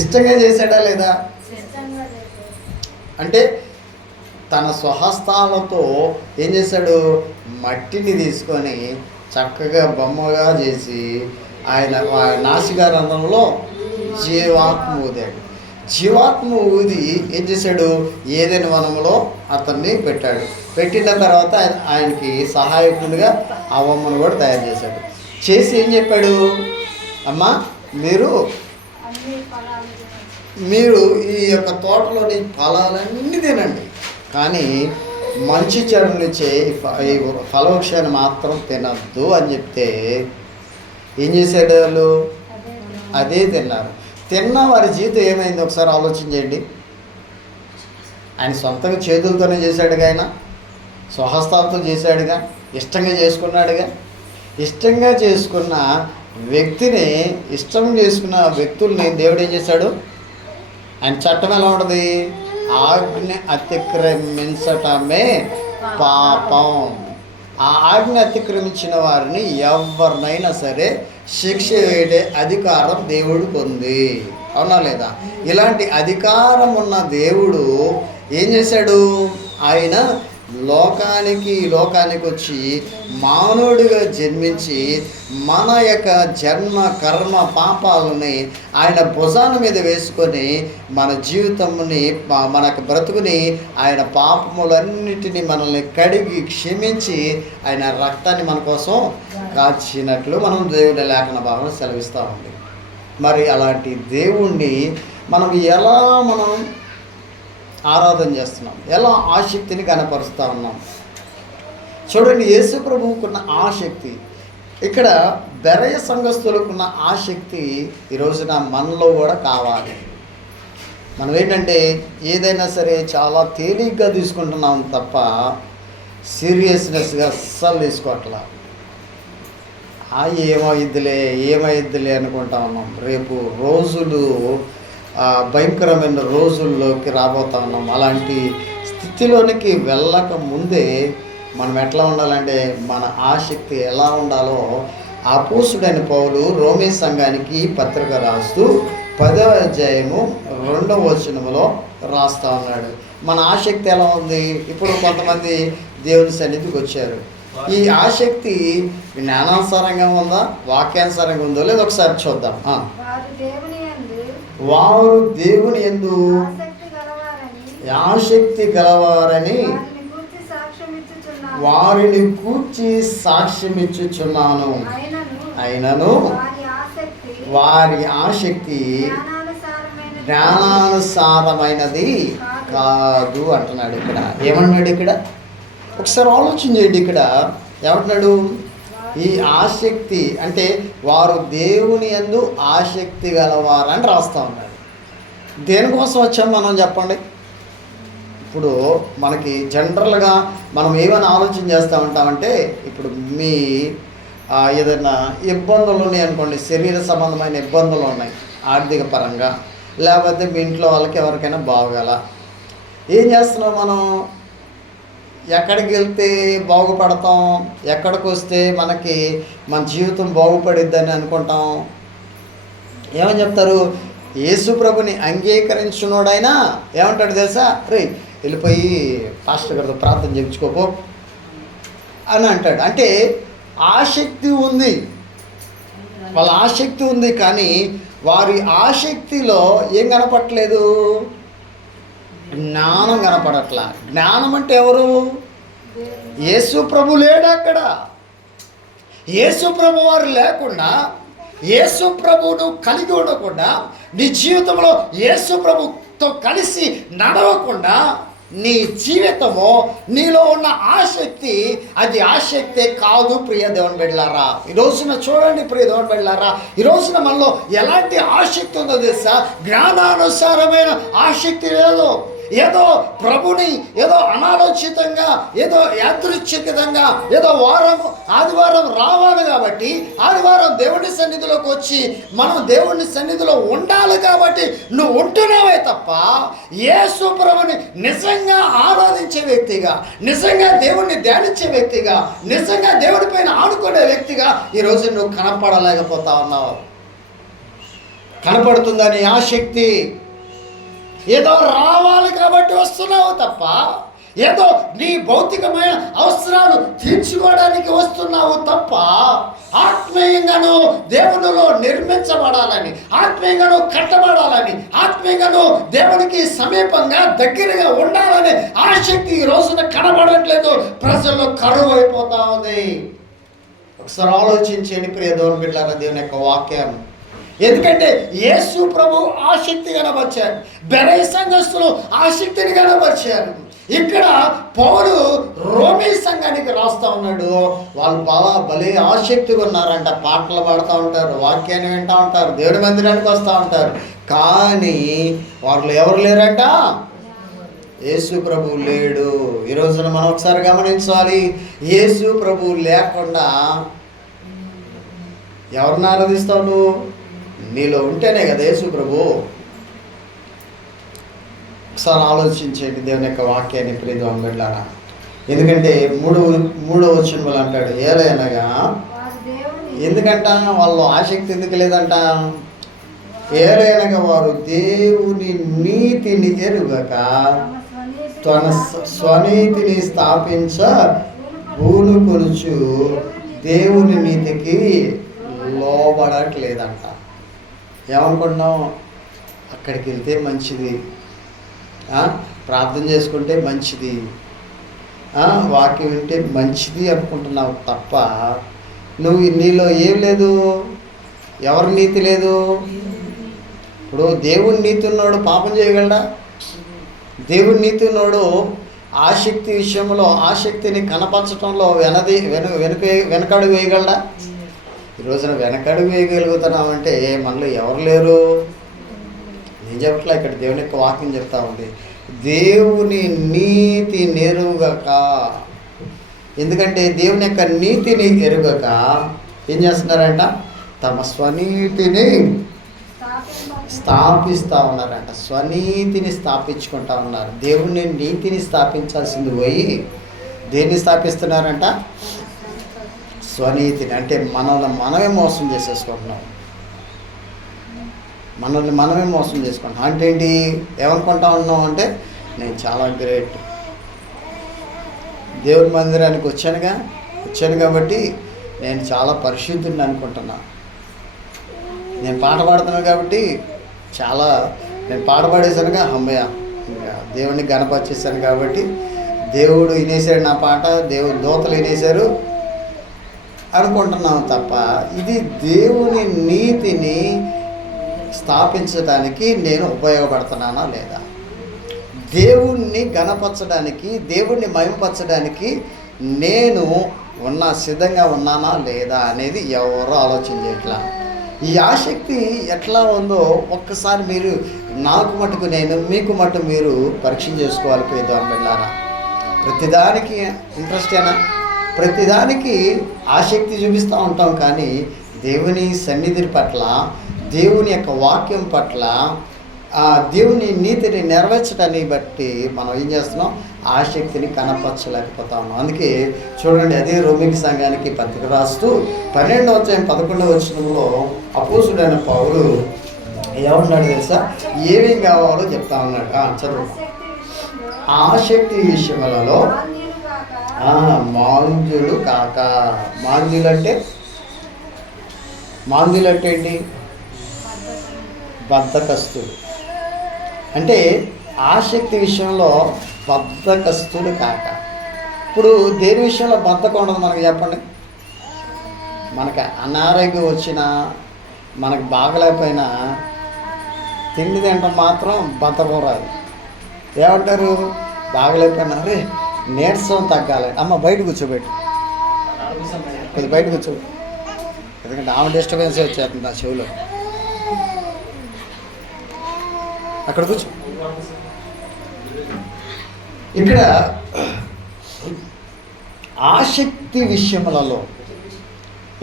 ఇష్టంగా చేశాడా లేదా? అంటే తన స్వహస్తాలతో ఏం చేశాడు? మట్టిని తీసుకొని చక్కగా బొమ్మగా చేసి ఆయన నాసికా రంధ్రంలో జీవాత్మ ఊదాడు. జీవాత్మ ఊది ఏం చేశాడు? ఏదైనా వనంలో అతన్ని పెట్టాడు. పెట్టిన తర్వాత ఆయనకి సహాయకుడిగా అవ్వమ్మను కూడా తయారు చేశాడు. చేసి ఏం చెప్పాడు? అమ్మా, మీరు ఈ యొక్క తోటలోని ఫలాలన్నీ తినండి, కానీ మంచి చెడునిచ్చే ఈ ఫలవృక్షాన్ని మాత్రం తినద్దు అని చెప్తే ఏం చేశాడు? వాళ్ళు అదే తిన్నారు. తిన్న వారి జీవితం ఏమైంది ఒకసారి ఆలోచించండి. ఆయన సొంతంగా చేతులతోనే చేశాడుగా, ఆయన స్వహస్తాలతో చేశాడుగా, ఇష్టంగా చేసుకున్నాడుగా. ఇష్టంగా చేసుకున్న వ్యక్తిని, ఇష్టం చేసుకున్న వ్యక్తుల్ని దేవుడు ఏం చేశాడు? ఆయన చట్టం ఎలా ఉంటుంది? ఆజ్ఞ అతిక్రమించటమే పాపం. ఆ ఆజ్ఞ అతిక్రమించిన వారిని ఎవరినైనా సరే శిక్ష వేయడే అధికారం దేవుడికి ఉంది. అవునా లేదా? ఇలాంటి అధికారం ఉన్న దేవుడు ఏం చేశాడు? ఆయన లోకానికి వచ్చి మానవుడిగా జన్మించి మన యొక్క జన్మ కర్మ పాపాలని ఆయన భుజాల మీద వేసుకొని మన జీవితముని మన బ్రతుకుని ఆయన పాపములన్నిటినీ మనల్ని కడిగి క్షమించి ఆయన రక్తాన్ని మన కోసం కాచినట్లు మనం దేవుడి లేఖన భావన సెలవిస్తూ ఉంది. మరి అలాంటి దేవుణ్ణి మనం ఎలా ఆరాధన చేస్తున్నాం, ఎలా ఆసక్తిని కనపరుస్తూ ఉన్నాం. చూడండి, యేసు ప్రభువుకున్న ఆసక్తి, ఇక్కడ బెరయ సంఘస్థులకున్న ఆసక్తి ఈ రోజున మనలో కూడా కావాలి. మనం ఏంటంటే ఏదైనా సరే చాలా తేలిగ్గా తీసుకుంటున్నాం తప్ప సీరియస్నెస్గా అస్సలు తీసుకోవట్లా. ఏమైద్దిలే అనుకుంటా ఉన్నాం. రేపు రోజులు భయంకరమైన రోజుల్లోకి రాబోతా ఉన్నాం. అలాంటి స్థితిలోనికి వెళ్ళక ముందే మనం ఎట్లా ఉండాలంటే మన ఆసక్తి ఎలా ఉండాలో అపోస్తుడైన పౌలు రోమీ సంఘానికి పత్రిక రాస్తూ 10వ అధ్యాయము 2వ వచనములో రాస్తూ ఉన్నాడు. మన ఆసక్తి ఎలా ఉంది? ఇప్పుడు కొంతమంది దేవుని సన్నిధికి వచ్చారు. ఈ ఆసక్తి జ్ఞానానుసారంగా ఉందా, వాక్యానుసారంగా ఉందో లేదో ఒకసారి చూద్దాం. వారు దేవుని యందు ఆసక్తి గలవారని వారిని కూర్చి సాక్ష్యమిచ్చుచున్నాను. అయినను వారి ఆసక్తి జ్ఞానానుసారమైనది కాదు అంటున్నాడు. ఇక్కడ ఏమన్నాడు? ఇక్కడ ఒకసారి ఆలోచన చేయండి. ఇక్కడ ఏమంటున్నాడు? ఈ ఆసక్తి అంటే వారు దేవుని యందు ఆసక్తి గలవారని రాస్తూ ఉన్నాడు. దేనికోసం వచ్చాం మనం చెప్పండి? ఇప్పుడు మనకి జనరల్గా మనం ఏమైనా ఆలోచన చేస్తూ ఉంటామంటే, ఇప్పుడు మీ ఏదైనా ఇబ్బందులు ఉన్నాయి అనుకోండి, శరీర సంబంధమైన ఇబ్బందులు ఉన్నాయి ఆర్థిక పరంగా, లేకపోతే మీ ఇంట్లో వాళ్ళకి ఎవరికైనా బాగోగల, ఏం చేస్తున్నాం మనం? ఎక్కడికి వెళ్తే బాగుపడతాం, ఎక్కడికి వస్తే మనకి మన జీవితం బాగుపడిద్దని అనుకుంటాం. ఏమని చెప్తారు? యేసు ప్రభుని అంగీకరించున్నోడైనా ఏమంటాడు తెలుసా? రే వెళ్ళిపోయి పాస్టర్ గారితో ప్రార్థన చేయించుకోపో అని అంటాడు. అంటే ఆసక్తి ఉంది, వాళ్ళ ఆసక్తి ఉంది, కానీ వారి ఆసక్తిలో ఏం కనపడట్లేదు? జ్ఞానం కనపడట్లా. జ్ఞానం అంటే ఎవరు? యేసు ప్రభు లేడు అక్కడ. యేసు ప్రభు వారు లేకుండా, యేసు ప్రభువును కలిగి ఉండకుండా, నీ జీవితంలో యేసు ప్రభుతో కలిసి నడవకుండా నీ జీవితము, నీలో ఉన్న ఆసక్తి అది ఆసక్తే కాదు. ప్రియ దేవుని బిడ్డలారా, ఈ రోజున చూడండి ప్రియ దేవుని బిడ్డలారా, ఈ రోజున మనలో ఎలాంటి ఆసక్తి ఉందో తెలుసా? జ్ఞానానుసారమైన ఆసక్తి లేదు. ఏదో ప్రభుని ఏదో అనాలోచితంగా, ఏదో యాదృచ్ఛికంగా, ఏదో ఆదివారం రావాలి కాబట్టి ఆదివారం దేవుని సన్నిధిలోకి వచ్చి మనం దేవుని సన్నిధిలో ఉండాలి కాబట్టి నువ్వు ఉంటున్నావే తప్ప యేసు ప్రభుని నిజంగా ఆరాధించే వ్యక్తిగా, నిజంగా దేవుణ్ణి ధ్యానించే వ్యక్తిగా, నిజంగా దేవుడి పైన ఆడుకునే వ్యక్తిగా ఈరోజు నువ్వు కనపడలేకపోతా ఉన్నావు. కనపడుతుందని ఆసక్తి, ఏదో రావాలి కాబట్టి వస్తున్నావు తప్ప ఏదో నీ భౌతికమైన అవసరాలు తీర్చుకోవడానికి వస్తున్నావు తప్ప ఆత్మీయంగాను దేవునిలో నిర్మించబడాలని, ఆత్మీయంగాను కట్టబడాలని, ఆత్మీయంగాను దేవునికి సమీపంగా దగ్గరగా ఉండాలని ఆసక్తి ఈ రోజున కనబడట్లేదు. ప్రజల్లో కరువు అయిపోతా ఉంది. ఒకసారి ఆలోచించండి ప్రియ దేవుని బిడ్డలారా, దేవుని యొక్క వాక్యం. ఎందుకంటే యేసు ప్రభు ఆసక్తి కనబరిచారు, బెరయ సంఘస్థులు ఆసక్తిని కనబరిచారు. ఇక్కడ పౌలు రోమీ సంఘానికి రాస్తూ ఉన్నాడు. వాళ్ళు భలే ఆసక్తిగా ఉన్నారంట. పాటలు పాడుతూ ఉంటారు, వాక్యాన్ని వింటూ ఉంటారు, దేవుడి మందిరానికి వస్తూ ఉంటారు. కానీ వాళ్ళు ఎవరు లేరంట? యేసు ప్రభువు లేడు. ఈ రోజున మనం ఒకసారి గమనించాలి, యేసు ప్రభువు లేకుండా ఎవరిని ఆరాధిస్తావు నువ్వు? నీలో ఉంటేనే కదా యేసు ప్రభు. ఒకసారి ఆలోచించండి దేవుని యొక్క వాక్యాన్ని ప్రియదు అంగడ్లారా. ఎందుకంటే మూడో వచనంలో అంటాడు, ఏలైనగా ఎందుకంట వాళ్ళు ఆసక్తి ఎందుకు లేదంట? ఏలైనగా వారు దేవుని నీతిని ఎరుగక తన స్వనీతిని స్థాపించ పూనుకొనుచు దేవుని నీతికి లోబడట్లేదంట. ఏమనుకుంటున్నాం? అక్కడికి వెళ్తే మంచిది, ప్రార్థన చేసుకుంటే మంచిది, వాక్యం వింటే మంచిది అనుకుంటున్నావు తప్ప నువ్వు నీలో ఏం లేదు, ఎవరి నీతి లేదు. ఇప్పుడు దేవుని నీతి ఉన్నోడు పాపం చేయగలడా? దేవుని నీతి ఉన్నోడు ఆసక్తి విషయంలో ఆసక్తిని కనపరచడంలో వెనకడుగు వేయగలడా? ఈ రోజున వెనకడుగు వేయగలుగుతున్నామంటే మనలో ఎవరు లేరు. నేను చెప్పట్లా, ఇక్కడ దేవుని యొక్క వాక్యం చెప్తా ఉంది. దేవుని నీతి నెరుగక, ఎందుకంటే దేవుని యొక్క నీతిని ఎరుగక ఏం చేస్తున్నారంట? తమ స్వనీతిని స్థాపిస్తూ ఉన్నారంట. స్వనీతిని స్థాపించుకుంటా ఉన్నారు. దేవుని నీతిని స్థాపించాల్సింది పోయి దేన్ని స్థాపిస్తున్నారంట? స్వనీతిని. అంటే మనల్ని మనమే మోసం చేసేసుకుంటున్నాం. మనల్ని మనమే మోసం చేసుకుంటాం. అంటే ఏంటి? ఏమనుకుంటా ఉన్నాం అంటే నేను చాలా గ్రేట్, దేవుని మందిరానికి వచ్చాను కాబట్టి నేను చాలా పరిశుద్ధుని అనుకుంటున్నా. నేను పాట పాడుతున్నాను కాబట్టి నేను పాట పాడేశానుగా, అమ్మయ్య దేవుడిని గణపరిచేశాను కాబట్టి దేవుడు వినేశాడు నా పాట, దేవుడు దూతలు వినేశారు అనుకుంటున్నాం తప్ప ఇది దేవుని నీతిని స్థాపించడానికి నేను ఉపయోగపడుతున్నానా లేదా? దేవుణ్ణి గణపరచడానికి, దేవుణ్ణి మహిమపరచడానికి నేను సిద్ధంగా ఉన్నానా లేదా అనేది ఎవరో ఆలోచన చేయట్లా. ఈ ఆసక్తి ఎట్లా ఉందో ఒక్కసారి మీరు నాకు మటుకు నేను, మీకు మటు మీరు పరీక్ష చేసుకోవాలి. పేదవారు వెళ్ళారా? ప్రతిదానికి ఇంట్రెస్టేనా? ప్రతిదానికి ఆసక్తి చూపిస్తూ ఉంటాం, కానీ దేవుని సన్నిధి పట్ల, దేవుని యొక్క వాక్యం పట్ల, దేవుని నీతిని నెరవేర్చడాన్ని బట్టి మనం ఏం చేస్తున్నాం? ఆసక్తిని కనపరచలేకపోతా ఉన్నాం. అందుకే చూడండి, అదే రోమిలి సంఘానికి పత్రిక రాస్తూ 12వ అధ్యాయం 11వ వచనంలో అపోస్తుడైన పౌలు ఏమన్నాడు తెలుసా? ఏమేం కావాలో చెప్తా ఉన్నాడు. చదువు. ఆసక్తి విషయములలో మాంద్యులు కాక. మాంద్యులు అంటే ఏంటి? బద్ధకస్తుడు. అంటే ఆసక్తి విషయంలో బద్ధకస్తుడు కాక. ఇప్పుడు దేని విషయంలో బద్ధకం ఉండదు మనకు చెప్పండి? మనకి అనారోగ్యం వచ్చినా, మనకు బాగలేకపోయినా తిండి తినడం మాత్రం బద్ధకం రాదు. ఏమంటారు? బాగలేకపోయినా అరే నీరసం తగ్గాలి, అమ్మ బయట కూర్చోబెట్టు, కొద్ది బయట కూర్చోబెట్టు, ఎందుకంటే ఆమె డిస్టర్బెన్స్ వచ్చేస్తుంది ఆ చెవిలో. అక్కడ కూర్చో. ఇక్కడ ఆసక్తి విషయములలో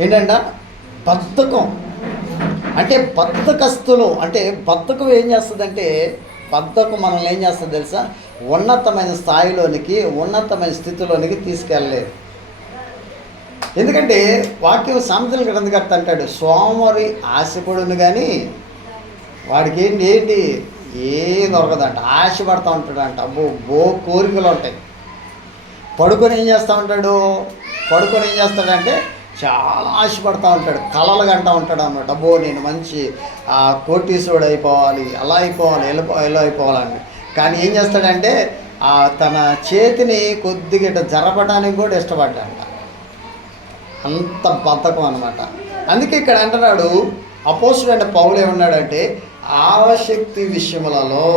ఏంటంట? బద్ధకం. అంటే బద్ధకస్తులు. అంటే బద్ధకం ఏం చేస్తుందంటే, బద్ధకం మనల్ని ఏం చేస్తుంది తెలుసా? ఉన్నతమైన స్థాయిలోనికి, ఉన్నతమైన స్థితిలోనికి తీసుకెళ్ళలేదు. ఎందుకంటే వాక్యం సామెతల గ్రంథకర్త అంటాడు, సోమరి ఆశపడును కానీ వాడికి ఏంటి ఏం దొరకదంట. ఆశపడతా ఉంటాడంట. కోరికలు ఉంటాయి. పడుకొని ఏం చేస్తాడంటే చాలా ఆశపడతా ఉంటాడు, కలలు గంటూ ఉంటాడు అన్నమాట. నేను మంచి కోటీశ్వరుడు అయిపోవాలి, అలా అయిపోవాలి, ఎలా అయిపోవాలని. కానీ ఏం చేస్తాడంటే తన చేతిని కొద్దిగా జరపడానికి కూడా ఇష్టపడ్డాడంట. అంత బద్ధకం అనమాట. అందుకే ఇక్కడ అంటున్నాడు అపోస్తుడైన పౌలు ఏమన్నాడంటే, ఆసక్తి విషయములలో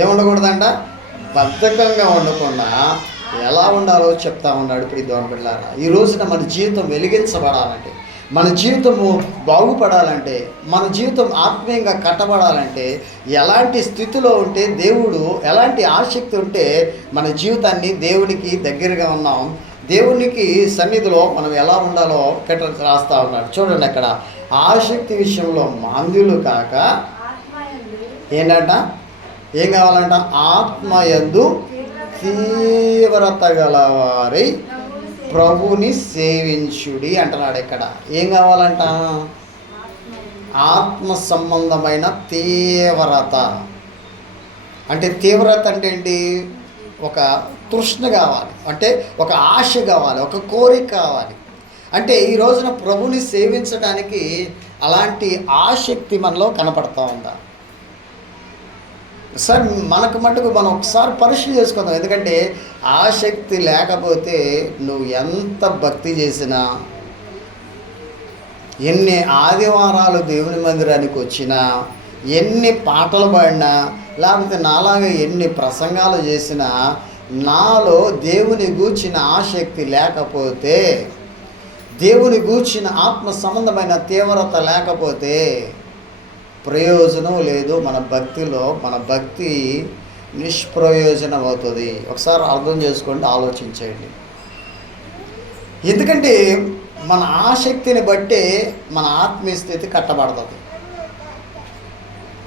ఏముండకూడదంట? బద్ధకంగా ఉండకుండా ఎలా ఉండాలో చెప్తా ఉన్నాడు. ఇప్పుడు దేవుని బిడ్డలారా, ఈ రోజున మన జీవితం వెలిగించబడాలంటే, మన జీవితము బాగుపడాలంటే, మన జీవితం ఆత్మీయంగా కట్టబడాలంటే, ఎలాంటి స్థితిలో ఉంటే దేవుడు, ఎలాంటి ఆసక్తి ఉంటే మన జీవితాన్ని దేవునికి దగ్గరగా ఉన్నాం, దేవునికి సన్నిధిలో మనం ఎలా ఉండాలో రాస్తా ఉన్నాడు. చూడండి అక్కడ, ఆసక్తి విషయంలో మాంద్యులు కాక ఏంటంట? ఏం కావాలంట? ఆత్మయందు తీవ్రత గలవారై ప్రభుని సేవించుడి అంటున్నాడు. ఇక్కడ ఏం కావాలంట? ఆత్మ సంబంధమైన తీవ్రత. అంటే తీవ్రత అంటే ఏంటి? ఒక తృష్ణ కావాలి, అంటే ఒక ఆశ కావాలి, ఒక కోరిక కావాలి. అంటే ఈ రోజున ప్రభుని సేవించడానికి అలాంటి ఆసక్తి మనలో కనపడతా ఉందా? సార్ మనకు మటుకు మనం ఒకసారి పరీక్ష చేసుకుందాం. ఎందుకంటే ఆసక్తి లేకపోతే నువ్వు ఎంత భక్తి చేసినా, ఎన్ని ఆదివారాలు దేవుని మందిరానికి వచ్చినా, ఎన్ని పాటలు పాడినా, లేకపోతే నాలాగా ఎన్ని ప్రసంగాలు చేసినా, నాలో దేవుని గూర్చిన ఆసక్తి లేకపోతే, దేవుని గూర్చిన ఆత్మ సంబంధమైన తీవ్రత లేకపోతే ప్రయోజనం లేదు. మన భక్తిలో మన భక్తి నిష్ప్రయోజనం అవుతుంది. ఒకసారి అర్థం చేసుకోండి, ఆలోచించండి. ఎందుకంటే మన ఆసక్తిని బట్టే మన ఆత్మీయ స్థితి కట్టబడుతుంది.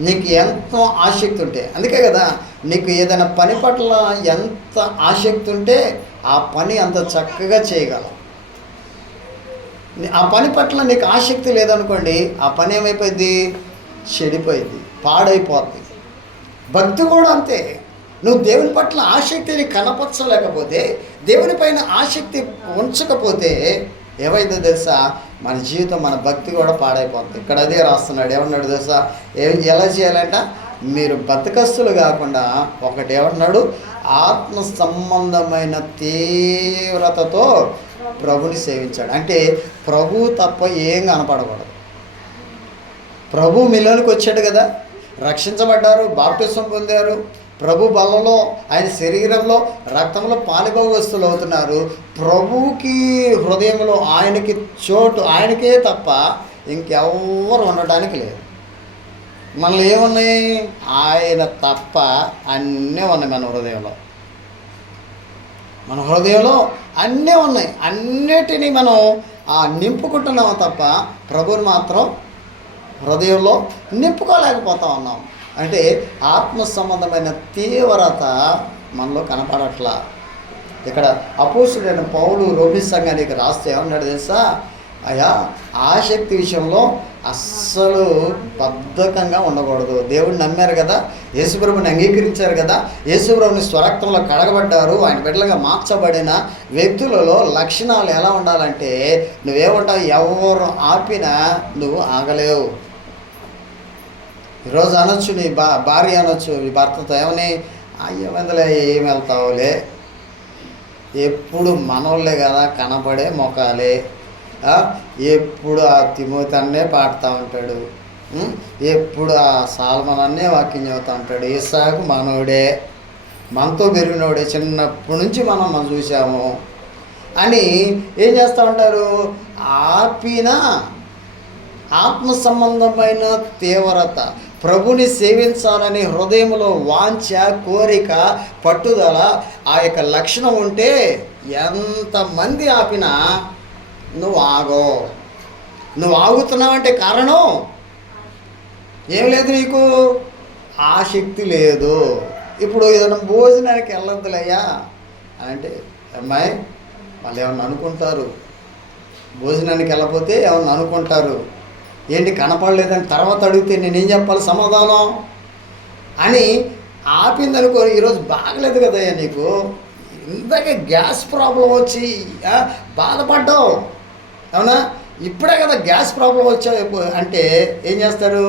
నీకు ఎంత ఆసక్తి ఉంటే, అందుకే కదా నీకు ఏదైనా పని పట్ల ఎంత ఆసక్తి ఉంటే ఆ పని అంత చక్కగా చేయగలవు. ఆ పని పట్ల నీకు ఆసక్తి లేదనుకోండి, ఆ పని ఏమైపోయింది? చెడిపోయింది, పాడైపోతుంది. భక్తి కూడా అంతే. నువ్వు దేవుని పట్ల ఆసక్తిని కనపరచలేకపోతే, దేవుని పైన ఆసక్తి ఉంచకపోతే ఏమైందో తెలుసా? మన జీవితం, మన భక్తి కూడా పాడైపోతుంది. ఇక్కడ అదే రాస్తున్నాడు. ఏమన్నాడు తెలుసా? ఎలా చేయాలంట? మీరు బతకస్తులు కాకుండా ఒకటి ఏమన్నాడు? ఆత్మ సంబంధమైన తీవ్రతతో ప్రభుని సేవించాడు. అంటే ప్రభు తప్ప ఏం కనపడకూడదు. ప్రభు మీలోనికి వచ్చాడు కదా, రక్షించబడ్డారు, బాప్టిజం పొందారు, ప్రభు బలలో ఆయన శరీరంలో రక్తంలో పాలుభాగస్తులు అవుతున్నారు. ప్రభువుకి హృదయంలో ఆయనకి చోటు ఆయనకే తప్ప ఇంకెవ్వరు ఉండడానికి లేదు. మనలో ఏమున్నాయి? ఆయన తప్ప అన్నీ ఉన్నాయి మన హృదయంలో. మన హృదయంలో అన్నీ ఉన్నాయి. అన్నిటినీ మనం నింపుకుంటున్నాము తప్ప ప్రభువుని మాత్రం హృదయంలో నింపుకోలేకపోతా ఉన్నాం. అంటే ఆత్మ సంబంధమైన తీవ్రత మనలో కనపడట్లా. ఇక్కడ అపోస్తుడైన పౌలు రోమి సంఘానికి రాస్తే ఏమన్నాడు తెలుసా? అయ్యా, ఆసక్తి విషయంలో అస్సలు బద్ధకంగా ఉండకూడదు. దేవుడిని నమ్మారు కదా, యేసుప్రభుని అంగీకరించారు కదా, యేసుప్రభుని స్వరక్తంలో కడగబడ్డారు, ఆయన బిడ్డలుగా మార్చబడిన వ్యక్తులలో లక్షణాలు ఎలా ఉండాలంటే, నువ్వేమంటావు? ఎవరు ఆపినా నువ్వు ఆగలేవు. ఈరోజు అనొచ్చు, నీ భార్య అనొచ్చు నీ భర్తతో, ఏమని? అయ్యమందులే, ఏమి వెళ్తావులే, ఎప్పుడు మనోళ్ళే కదా, కనబడే మొఖాలే, ఎప్పుడు ఆ తిమోతినే పాడుతూ ఉంటాడు, ఎప్పుడు ఆ సాల్మనన్నే వాక్యం చెబుతూ ఉంటాడు, ఇస్సాకు మనోడే, మనతో పెరిగినోడే, చిన్నప్పటి నుంచి మనం చూసాము అని ఏం చేస్తూ ఉంటారు? ఆపిన ఆత్మ సంబంధమైన తీవ్రత, ప్రభుని సేవించాలని హృదయంలో వాంఛ, కోరిక, పట్టుదల, ఆ యొక్క లక్షణం ఉంటే ఎంతమంది ఆపినా నువ్వు ఆగో. నువ్వు ఆగుతున్నావంటే కారణం ఏం లేదు, నీకు ఆసక్తి లేదు. ఇప్పుడు ఏదైనా భోజనానికి వెళ్ళొద్దులయ్యా అని అంటే, అమ్మాయి వాళ్ళు ఏమన్నా అనుకుంటారు, భోజనానికి వెళ్ళకపోతే ఏమన్నా అనుకుంటారు, ఏంటి కనపడలేదని తర్వాత అడిగితే నేనేం చెప్పాలి సమాధానం అని ఆపిందనుకో. ఈరోజు బాగలేదు కదయ్యా నీకు, ఇందాకే గ్యాస్ ప్రాబ్లం వచ్చి బాధపడ్డావు, అవునా? ఇప్పుడే కదా గ్యాస్ ప్రాబ్లం వచ్చా అంటే ఏం చేస్తాడు?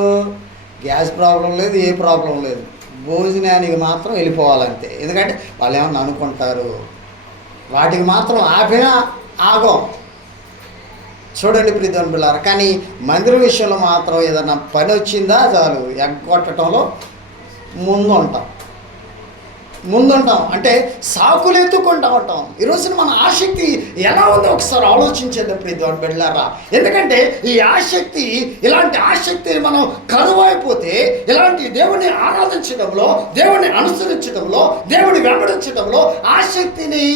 గ్యాస్ ప్రాబ్లం లేదు, ఏ ప్రాబ్లం లేదు, భోజనానికి మాత్రం వెళ్ళిపోవాలంతే. ఎందుకంటే వాళ్ళు ఏమన్నా అనుకుంటారు, వాటికి మాత్రం ఆపినా ఆగం. చూడండి ప్రియమైన పిల్లారా, కానీ మందిరం విషయంలో మాత్రం ఏదన్నా పని వచ్చిందా చాలు ఎగ్గొట్టడంలో ముందుంటాం. అంటే సాకులు ఎత్తుకుంటూ ఉంటాం. ఈరోజున మన ఆసక్తి ఎలా ఉందో ఒకసారి ఆలోచించేద్దాం ప్రియమైన పిల్లారా. ఎందుకంటే ఈ ఆసక్తి, ఇలాంటి ఆసక్తిని మనం కరువైపోతే, ఇలాంటి దేవుని ఆరాధించడంలో, దేవుని అనుసరించడంలో, దేవుని వెంబడించడంలో ఆసక్తిని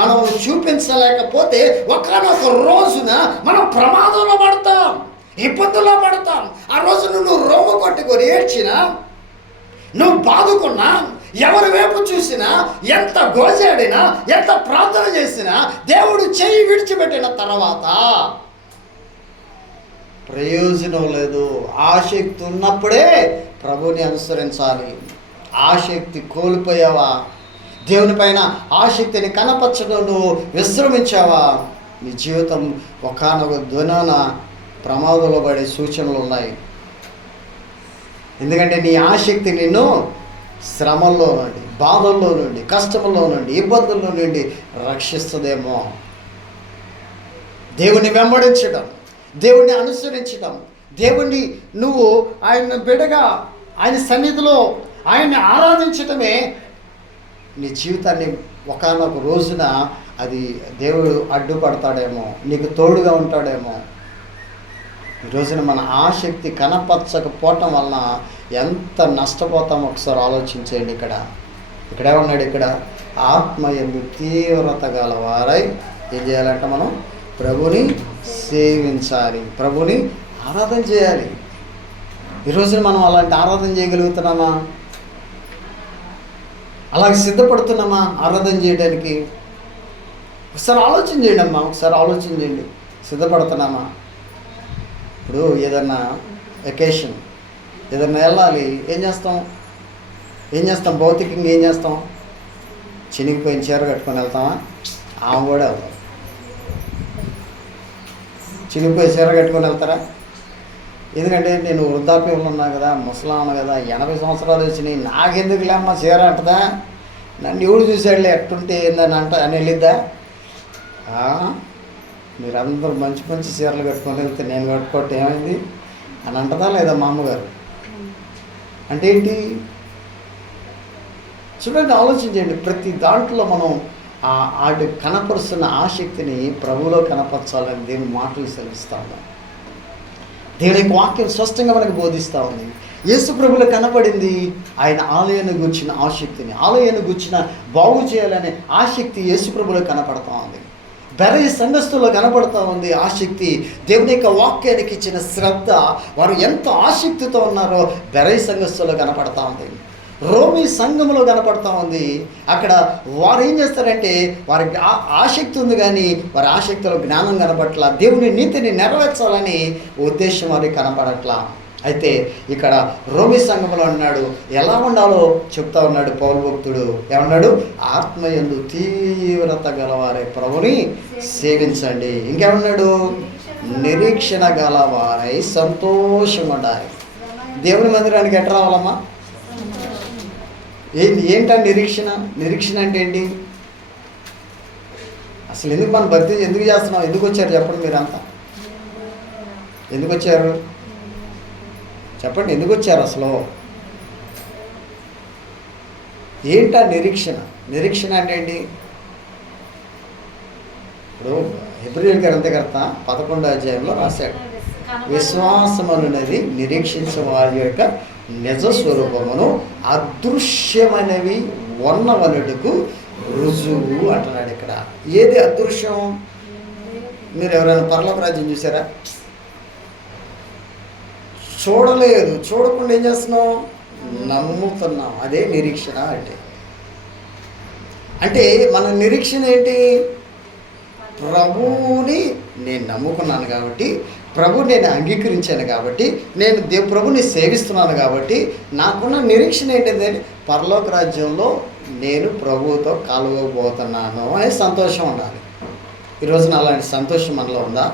మనం చూపించలేకపోతే ఒకానొక రోజున మనం ప్రమాదంలో పడతాం, ఇబ్బందుల్లో పడతాం. ఆ రోజు నువ్వు రొమ్ము కొట్టుకొని ఏడ్చినా, నువ్వు బాదుకున్నా, ఎవరి వైపు చూసినా, ఎంత గోజాడినా, ఎంత ప్రార్థన చేసినా, దేవుడు చెయ్యి విడిచిపెట్టిన తర్వాత ప్రయోజనం లేదు. ఆసక్తి ఉన్నప్పుడే ప్రభుని అనుసరించాలి. ఆసక్తి కోల్పోయావా? దేవుని పైన ఆసక్తిని కనపరచడం నువ్వు విశ్రమించావా? నీ జీవితం ఒకానొక దినాన ప్రమాదంలో పడే సూచనలు ఉన్నాయి. ఎందుకంటే నీ ఆసక్తి నిన్ను శ్రమల్లో నుండి, బాధల్లో నుండి, కష్టంలో నుండి, ఇబ్బందుల్లో నుండి రక్షిస్తుందేమో. దేవుని వెంబడించడం, దేవుణ్ణి అనుసరించడం, దేవుణ్ణి నువ్వు ఆయన బిడగా ఆయన సన్నిధిలో ఆయన్ని ఆరాధించటమే నీ జీవితాన్ని ఒకానొక రోజున అది దేవుడు అడ్డుపడతాడేమో, నీకు తోడుగా ఉంటాడేమో. ఈ రోజున మన ఆసక్తి కనపరచకపోవటం వలన ఎంత నష్టపోతామో ఒకసారి ఆలోచించేయండి. ఇక్కడే ఉన్నాడు, ఇక్కడ ఆత్మయందు తీవ్రత గలవారై ఏం చేయాలంటే మనం ప్రభుని సేవించాలి, ప్రభుని ఆరాధన చేయాలి. ఈరోజున మనం అలాంటి ఆరాధన చేయగలుగుతున్నామా? అలాగే సిద్ధపడుతున్నామా ఆరాధన చేయడానికి? ఒకసారి ఆలోచన చేయండి అమ్మా, ఒకసారి ఆలోచన చేయండి. సిద్ధపడుతున్నామా? ఇప్పుడు ఏదన్నా వెకేషన్, ఏదన్నా వెళ్ళాలి, ఏం చేస్తాం? భౌతికంగా ఏం చేస్తాం? చినిగిపోయిన చీర కట్టుకొని వెళ్తామా? ఆమె కూడా వెళ్తాం. చినిగిపోయి చీర కట్టుకొని వెళ్తారా? ఎందుకంటే నేను వృద్ధాప్యంలో ఉన్నా కదా, ముసలామ కదా, 80 సంవత్సరాలు వచ్చినాయి, నాకెందుకు లేమ్మా చీర అంటదా, నన్ను ఎవడు చూసాడులే ఎట్టుంటే ఏందని అని వెళ్ళిద్దా? మీరందరూ మంచి మంచి చీరలు కట్టుకొని వెళ్తే నేను కట్టుకోవటం ఏమైంది అని అంటదా లేదా మా అమ్మగారు? అంటే ఏంటి? చూడండి, ఆలోచించండి. ప్రతి దాంట్లో మనం ఆటి కనపరుస్తున్న ఆసక్తిని ప్రభువులో కనపరచాలని దేవుని మాటలు సెలవిస్తాము. దేవుని వాక్యం స్పష్టంగా మనకు బోధిస్తూ ఉంది. యేసు ప్రభువులో కనపడింది ఆయన ఆలయాన్ని గుర్చిన ఆసక్తిని, ఆలయాన్ని గుర్చిన బాగు చేయాలనే ఆసక్తి యేసు ప్రభువులో కనపడతా ఉంది. బెరయ సంఘస్థుల్లో కనపడతా ఉంది ఆసక్తి. దేవుని యొక్క వాక్యానికి ఇచ్చిన శ్రద్ధ, వారు ఎంత ఆసక్తితో ఉన్నారో బెరయ సంఘస్థుల్లో కనపడతా ఉంది. రోమీ సంఘంలో కనపడతా ఉంది. అక్కడ వారు ఏం చేస్తారంటే వారికి ఆసక్తి ఉంది, కానీ వారి ఆసక్తిలో జ్ఞానం కనపడట్లా, దేవుని నీతిని నెరవేర్చాలని ఉద్దేశం వారికి కనపడట్లా. అయితే ఇక్కడ రోమీ సంఘంలో అన్నాడు, ఎలా ఉండాలో చెప్తా ఉన్నాడు పౌలు భక్తుడు. ఏమన్నాడు? ఆత్మయందు తీవ్రత గలవారే ప్రభుని సేవించండి. ఇంకేమన్నాడు? నిరీక్షణ గలవారై సంతోషం ఉండాలి. దేవుని మందిరానికి ఎట్లా రావాలమ్మా? ఏంటా నిరీక్షణ అంటే ఏంటి? అసలు ఎందుకు మనం భక్తి ఎందుకు చేస్తున్నాం? ఎందుకు వచ్చారు చెప్పండి? మీరంతా ఎందుకు వచ్చారు చెప్పండి? ఎందుకు వచ్చారు అసలు? ఏంటా నిరీక్షణ అంటే ఏంటి? ఇప్పుడు హెబ్రీయుల గ్రంథకర్త 11వ అధ్యాయంలో రాశాడు, విశ్వాసమనున్నది నిరీక్షించే వారి యొక్క నిజ స్వరూపమును అదృశ్యమైనవి ఉన్నవనుటకు రుజువు అంటున్నాడు ఇక్కడ. ఏది అదృశ్యం? మీరు ఎవరైనా పరలోక రాజ్యం చూసారా? చూడలేదు. చూడకుండా ఏం చేస్తున్నాం? నమ్ముతున్నాం. అదే నిరీక్షణ అంటే మన నిరీక్షణ ఏంటి? ప్రభువుని నేను నమ్ముకున్నాను కాబట్టి, ప్రభు నేను అంగీకరించాను కాబట్టి, నేను ప్రభుని సేవిస్తున్నాను కాబట్టి నాకున్న నిరీక్షణ ఏంటంటే పరలోక రాజ్యంలో నేను ప్రభువుతో కలవబోతున్నాను అనే సంతోషం ఉండాలి. ఈరోజున అలాంటి సంతోషం మనలో ఉందా?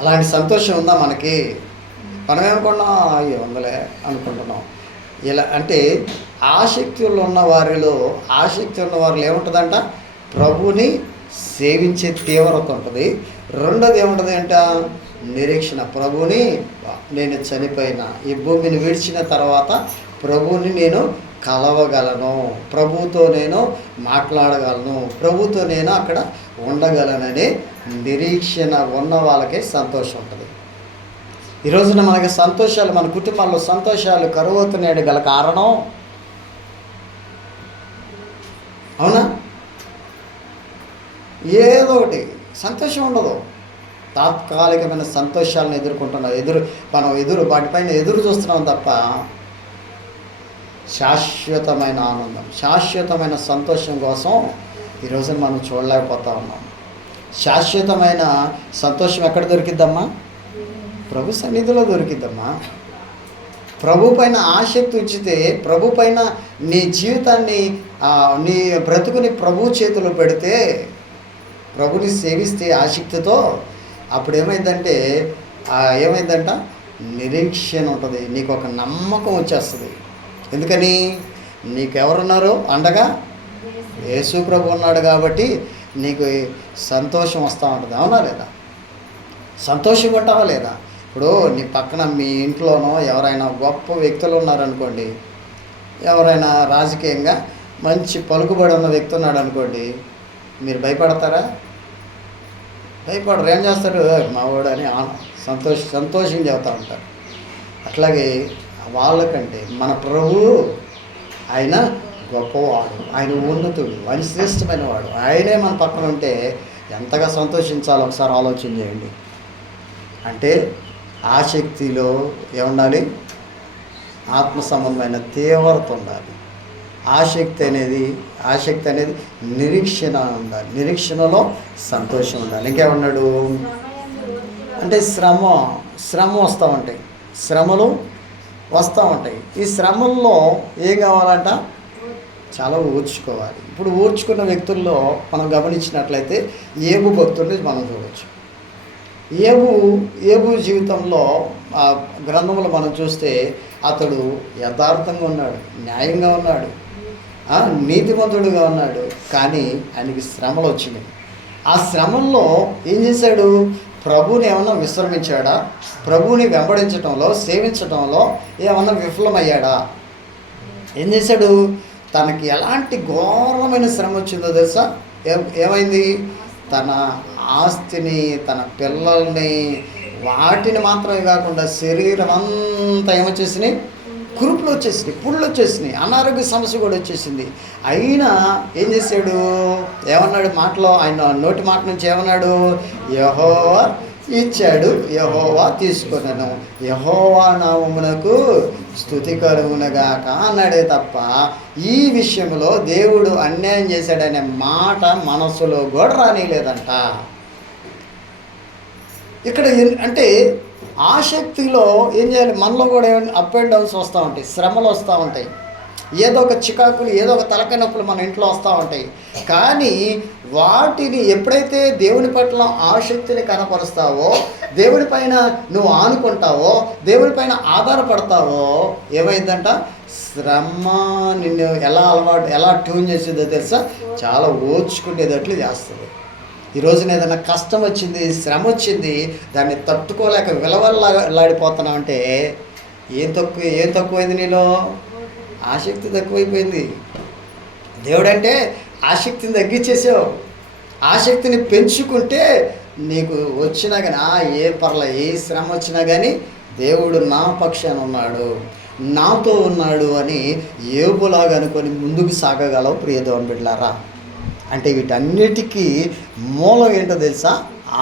అలాంటి సంతోషం ఉందా మనకి? మనం ఏమనుకున్నాం? అయ్యో ఉందలే అనుకుంటున్నాం. ఇలా అంటే ఆసక్తులు ఉన్న వారిలో ఏముంటుందంట? ప్రభుని సేవించే తీవ్రత ఉంటుంది. రెండోది ఏముంటుంది అంట? నిరీక్షణ. ప్రభుని నేను చనిపోయినా, ఈ భూమిని విడిచిన తర్వాత ప్రభుని నేను కలవగలను, ప్రభుతో నేను మాట్లాడగలను, ప్రభుతో నేను అక్కడ ఉండగలననే నిరీక్షణ ఉన్న వాళ్ళకే సంతోషం ఉంటుంది. ఈ రోజున మనకి సంతోషాలు, మన కుటుంబాల్లో సంతోషాలు కరువవుతున్నాయి గల కారణం అవునా? ఏదో ఒకటి సంతోషం ఉండదు. తాత్కాలికమైన సంతోషాలను ఎదుర్కొంటున్నాం, వాటిపైన ఎదురు చూస్తున్నాం తప్ప శాశ్వతమైన ఆనందం, శాశ్వతమైన సంతోషం కోసం ఈరోజు మనం చూడలేకపోతా ఉన్నాం. శాశ్వతమైన సంతోషం ఎక్కడ దొరికిద్దమ్మా? ప్రభు సన్నిధిలో దొరికిద్దమ్మా. ప్రభు పైన ఆసక్తి ఉంచితే, ప్రభు పైన నీ జీవితాన్ని నీ బ్రతుకుని ప్రభు చేతిలో పెడితే, ప్రభుని సేవిస్తే ఆసక్తితో, అప్పుడు ఏమైందంటే ఏమైందంట, నిరీక్షణ ఉంటుంది, నీకు ఒక నమ్మకం వచ్చేస్తుంది. ఎందుకని? నీకెవరున్నారు అండగా? యేసు ప్రభు ఉన్నాడు కాబట్టి నీకు సంతోషం వస్తూ ఉంటుంది. అవునా లేదా? సంతోషంగా ఉంటావా లేదా? ఇప్పుడు నీ పక్కన మీ ఇంట్లోనో ఎవరైనా గొప్ప వ్యక్తులు ఉన్నారనుకోండి, ఎవరైనా రాజకీయంగా మంచి పలుకుబడి ఉన్న వ్యక్తి ఉన్నాడు అనుకోండి, మీరు భయపడతారా? భయపడరు. ఏం చేస్తాడు? మావాడు అని సంతోషంగా చెబుతూ ఉంటారు. అట్లాగే వాళ్ళకంటే మన ప్రభువు ఆయన గొప్పవాడు, ఆయన ఉన్నతుడు, ఆయన శ్రేష్టమైన వాడు. ఆయనే మన పక్కన ఉంటే ఎంతగా సంతోషించాలో ఒకసారి ఆలోచన చేయండి. అంటే ఆసక్తిలో ఏముండాలి? ఆత్మ సంబంధమైన తీవ్రత ఉండాలి. ఆసక్తి అనేది నిరీక్షణ ఉండాలి. నిరీక్షణలో సంతోషం ఉండాలి. ఇంకేమన్నాడు అంటే శ్రమ వస్తూ ఉంటాయి, శ్రమలు వస్తూ ఉంటాయి. ఈ శ్రమల్లో ఏం కావాలంట? చాలా ఓర్చుకోవాలి. ఇప్పుడు ఓర్చుకున్న వ్యక్తుల్లో మనం గమనించినట్లయితే ఏబు భక్తుడిని మనం చూడవచ్చు. ఏబు జీవితంలో ఆ గ్రంథంలో మనం చూస్తే అతడు యథార్థంగా ఉన్నాడు, న్యాయంగా ఉన్నాడు, నీతిమంతుడుగా ఉన్నాడు. కానీ ఆయనకి శ్రమలు వచ్చినాయి. ఆ శ్రమల్లో ఏం చేశాడు? ప్రభువుని ఏమన్నా విశ్రమించాడా? ప్రభువుని వెంబడించడంలో, సేవించడంలో ఏమన్నా విఫలమయ్యాడా? ఏం చేశాడు? తనకి ఎలాంటి ఘోరమైన శ్రమ వచ్చిందో తెలుసా? ఏమైంది? తన ఆస్తిని, తన పిల్లల్ని, వాటిని మాత్రమే కాకుండా శరీరం అంతా ఏమొచ్చేసినాయి? కురుపులు వచ్చేసినాయి, పుళ్ళు వచ్చేసినాయి, అనారోగ్య సమస్య కూడా వచ్చేసింది. అయినా ఏం చేశాడు? ఏమన్నాడు? మాటలో ఆయన నోటి మాట నుంచి ఏమన్నాడు? యెహోవా ఇచ్చాడు, యెహోవా తీసుకున్నాను, యెహోవా నామమునకు స్తుతి కలుగునుగాక అన్నాడే తప్ప ఈ విషయంలో దేవుడు అన్యాయం చేశాడనే మాట మనసులో కూడా రానిలేదంట. ఇక్కడ అంటే ఆసక్తిలో ఏం చేయాలి? మనలో కూడా అప్ అండ్ డౌన్స్ వస్తూ ఉంటాయి, శ్రమలు వస్తూ ఉంటాయి, ఏదో ఒక చికాకులు, ఏదో ఒక తలకాయ నొప్పులు మన ఇంట్లో వస్తూ ఉంటాయి. కానీ వాటిని ఎప్పుడైతే దేవుని పట్ల ఆసక్తిని కనపరుస్తావో, దేవుని పైన నువ్వు ఆనుకుంటావో, దేవుని పైన ఆధారపడతావో, ఏమైందంట? శ్రమ నిన్ను ఎలా ట్యూన్ చేసిందో తెలుసా? చాలా ఓర్చుకునేటట్లు చేస్తుంది. ఈరోజున ఏదైనా కష్టం వచ్చింది, శ్రమ వచ్చింది, దాన్ని తట్టుకోలేక విలవల్లాడిపోతున్నావు అంటే ఏం తక్కువైంది నీలో? ఆసక్తి తక్కువైపోయింది. దేవుడంటే ఆసక్తిని తగ్గించేసావు. ఆసక్తిని పెంచుకుంటే నీకు వచ్చినా కానీ ఏ శ్రమ వచ్చినా కానీ దేవుడు నా పక్షాన ఉన్నాడు, నాతో ఉన్నాడు అని ఏబులాగా అనుకొని ముందుకు సాగగలవు ప్రియదేవుని బిడ్డలారా. అంటే వీటన్నిటికీ మూలం ఏంటో తెలుసా?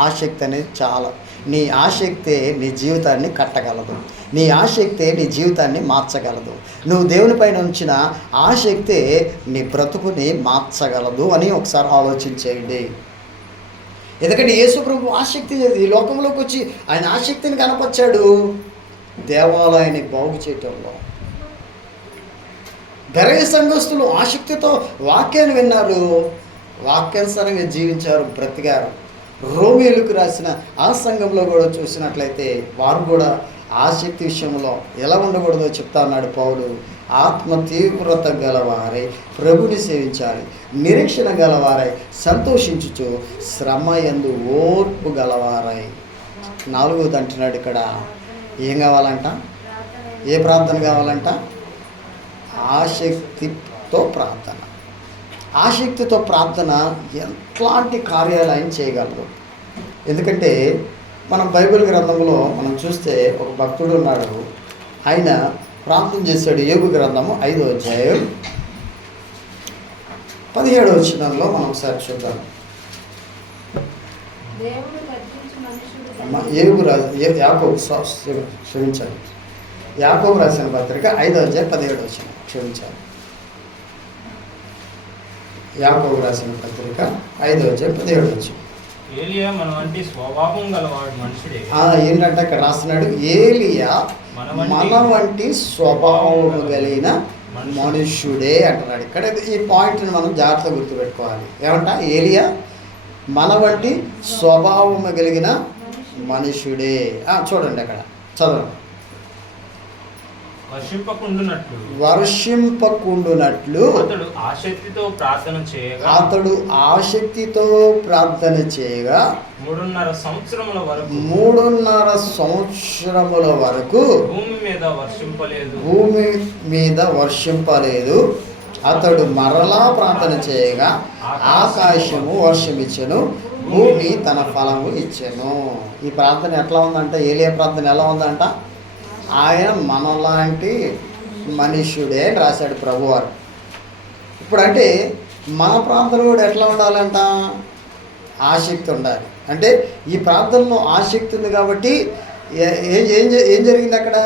ఆసక్తి అనేది చాలా. నీ ఆసక్తే నీ జీవితాన్ని కట్టగలదు, నీ ఆసక్తే నీ జీవితాన్ని మార్చగలదు. నువ్వు దేవుని పైన ఉంచిన ఆసక్తే నీ బ్రతుకుని మార్చగలదు అని ఒకసారి ఆలోచించేయండి. ఎందుకంటే యేసు ప్రభు ఆసక్తి ఈ లోకంలోకి వచ్చి ఆయన ఆసక్తిని కనపరిచాడు దేవాలయాన్ని బాగు చేయటంలో. బెరయ సంఘస్థులు ఆసక్తితో వాక్యాన్ని విన్నారు, వాక్యానుసారంగా జీవించారు, బ్రతికారు. రోమీయులకు రాసిన ఆ సంఘంలో కూడా చూసినట్లయితే వారు కూడా ఆసక్తి విషయంలో ఎలా ఉండకూడదో చెప్తా ఉన్నాడు పౌలు. ఆత్మ తీవ్రత గలవారై ప్రభుని సేవించాలి, నిరీక్షణ గలవారై సంతోషించుచు శ్రమ యందు ఓర్పు గలవారై. 4వది అంటున్నాడు ఇక్కడ. ఏం కావాలంట? ఏ ప్రార్థన కావాలంట? ఆసక్తితో ప్రార్థన. ఆసక్తితో ప్రార్థన ఎట్లాంటి కార్యాలు ఆయన చేయగలరు? ఎందుకంటే మనం బైబిల్ గ్రంథంలో మనం చూస్తే ఒక భక్తుడు ఉన్నాడు, ఆయన ప్రార్థన చేశాడు. యోబు గ్రంథము 5వ అధ్యాయం 17వ వచనంలో మనం ఒకసారి చూద్దాం. యాకోబు రాసిన పత్రిక 5వ అధ్యాయం 17వ వచనం. క్షమించాలి. యాకోబు రాసిన పత్రిక 5వ అధ్యాయం 17వ వచనం. ఏలియా మన వంటి స్వభావం గలవాడు మనుషుడే. ఏంటంటే ఇక్కడ రాస్తున్నాడు, ఏలియా మన వంటి స్వభావము కలిగిన మనుష్యుడే అంటున్నాడు. ఇక్కడ ఈ పాయింట్ని మనం జాగ్రత్తగా గుర్తుపెట్టుకోవాలి. ఏమంట? ఏలియా మన వంటి స్వభావము కలిగిన మనుష్యుడే. చూడండి అక్కడ చదవండి. వర్షింపకుండునట్లు అతడు ఆసక్తితో ప్రార్థన చేయగా 3.5 సంవత్సరముల వరకు భూమి మీద వర్షింపలేదు. అతడు మరలా ప్రార్థన చేయగా ఆకాశము వర్షమిచ్చెను, భూమి తన ఫలము ఇచ్చెను. ఈ ప్రార్థన ఎట్లా ఉందంట? ఏలియా ప్రార్థన ఎలా ఉందంట? ఆయన మనలాంటి మనుష్యుడే అని రాశాడు ప్రభువారు. ఇప్పుడు అంటే మన ప్రార్థన కూడా ఎట్లా ఉండాలంట? ఆసక్తి ఉండాలి. అంటే ఈ ప్రార్థనలో ఆసక్తి ఉంది కాబట్టి ఏం జరిగింది అక్కడ?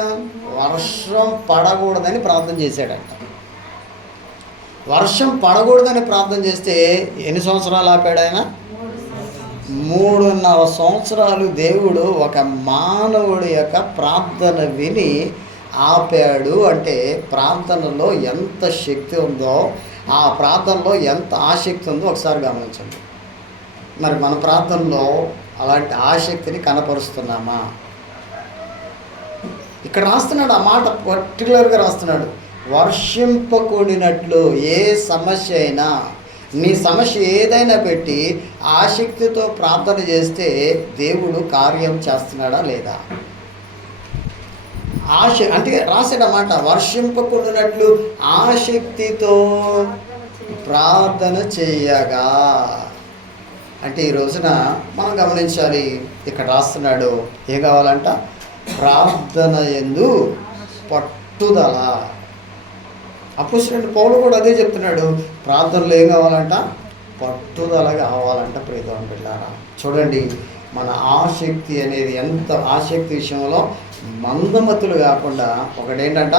వర్షం పడకూడదని ప్రార్థన చేశాడంట. వర్షం పడకూడదని ప్రార్థన చేస్తే ఎన్ని సంవత్సరాలు ఆపాడు ఆయన? 3.5 సంవత్సరాలు దేవుడు ఒక మానవుడి యొక్క ప్రార్థన విని ఆపాడు. అంటే ప్రార్థనలో ఎంత శక్తి ఉందో, ఆ ప్రార్థనలో ఎంత ఆసక్తి ఉందో ఒకసారి గమనించండి. మరి మన ప్రార్థనలో అలాంటి ఆసక్తిని కనపరుస్తున్నామా? ఇక్కడ రాస్తున్నాడు, ఆ మాట పర్టికులర్గా రాస్తున్నాడు. వర్షింపకూడినట్లు ఏ సమస్య అయినా, నీ సమస్య ఏదైనా పెట్టి ఆసక్తితో ప్రార్థన చేస్తే దేవుడు కార్యం చేస్తున్నాడా లేదా? అంటే రాసాడన్నమాట, వర్షింపకూడినట్లు ఆసక్తితో ప్రార్థన చేయగా. అంటే ఈ రోజున మనం గమనించాలి. ఇక్కడ రాస్తున్నాడు ఏం కావాలంట? ప్రార్థన యందు పట్టుదల. అపోస్తలుడైన పౌలు కూడా అదే చెప్తున్నాడు. ప్రార్థనలో ఏం కావాలంట? పట్టుదల కావాలంట. ప్రియమైన బిడ్డలారా, చూడండి మన ఆసక్తి అనేది ఎంత, ఆసక్తి విషయంలో మందమతులు కాకుండా ఒకటేంటంట,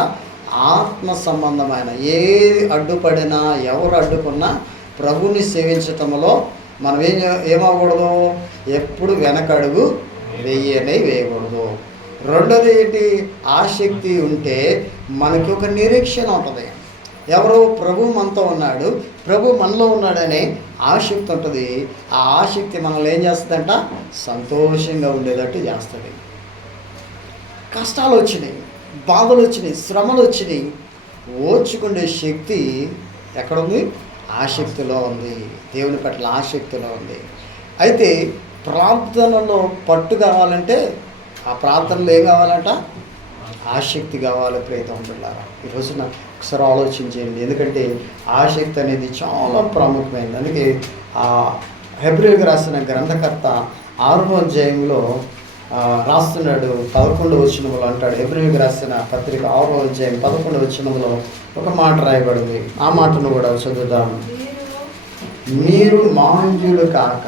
ఆత్మ సంబంధమైన ఏది అడ్డుపడినా, ఎవరు అడ్డుకున్నా ప్రభుని సేవించటంలో మనం ఏమవ్వకూడదు? ఎప్పుడు వెనకడుగు వేయకూడదు. రెండోది ఏంటి? ఆసక్తి ఉంటే మనకి ఒక నిరీక్షణ ఉంటుంది. ఎవరు? ప్రభు మనతో ఉన్నాడు, ప్రభు మనలో ఉన్నాడనే ఆసక్తి ఉంటుంది. ఆ ఆసక్తి మనల్ని ఏం చేస్తుందంట? సంతోషంగా ఉండేటట్టు చేస్తుంది. కష్టాలు వచ్చినాయి, బాధలు వచ్చినాయి, శ్రమలు వచ్చినాయి, ఓర్చుకునే శక్తి ఎక్కడుంది? ఆసక్తిలో ఉంది. దేవుని పట్ల ఆసక్తిలో ఉంది. అయితే ప్రార్థనలో పట్టు కావాలంటే ఆ ప్రార్థనలో ఏం కావాలంట? ఆసక్తి కావాలి. ప్రియమైన బిడ్డలారా, ఈ రోజున ఒకసారి ఆలోచించేయండి. ఎందుకంటే ఆసక్తి అనేది చాలా ప్రాముఖ్యమైనది. అందుకే ఆ హెబ్రీయులకు రాసిన గ్రంథకర్త 6వ అధ్యాయంలో రాస్తున్నాడు. 11వ వచనంలో అంటాడు. హెబ్రీయులకు రాసిన పత్రిక 6వ అధ్యాయం 11వ వచనంలో ఒక మాట రాయబడింది. ఆ మాటను కూడా చదువుదాం. మీరు మాంద్యులు కాక,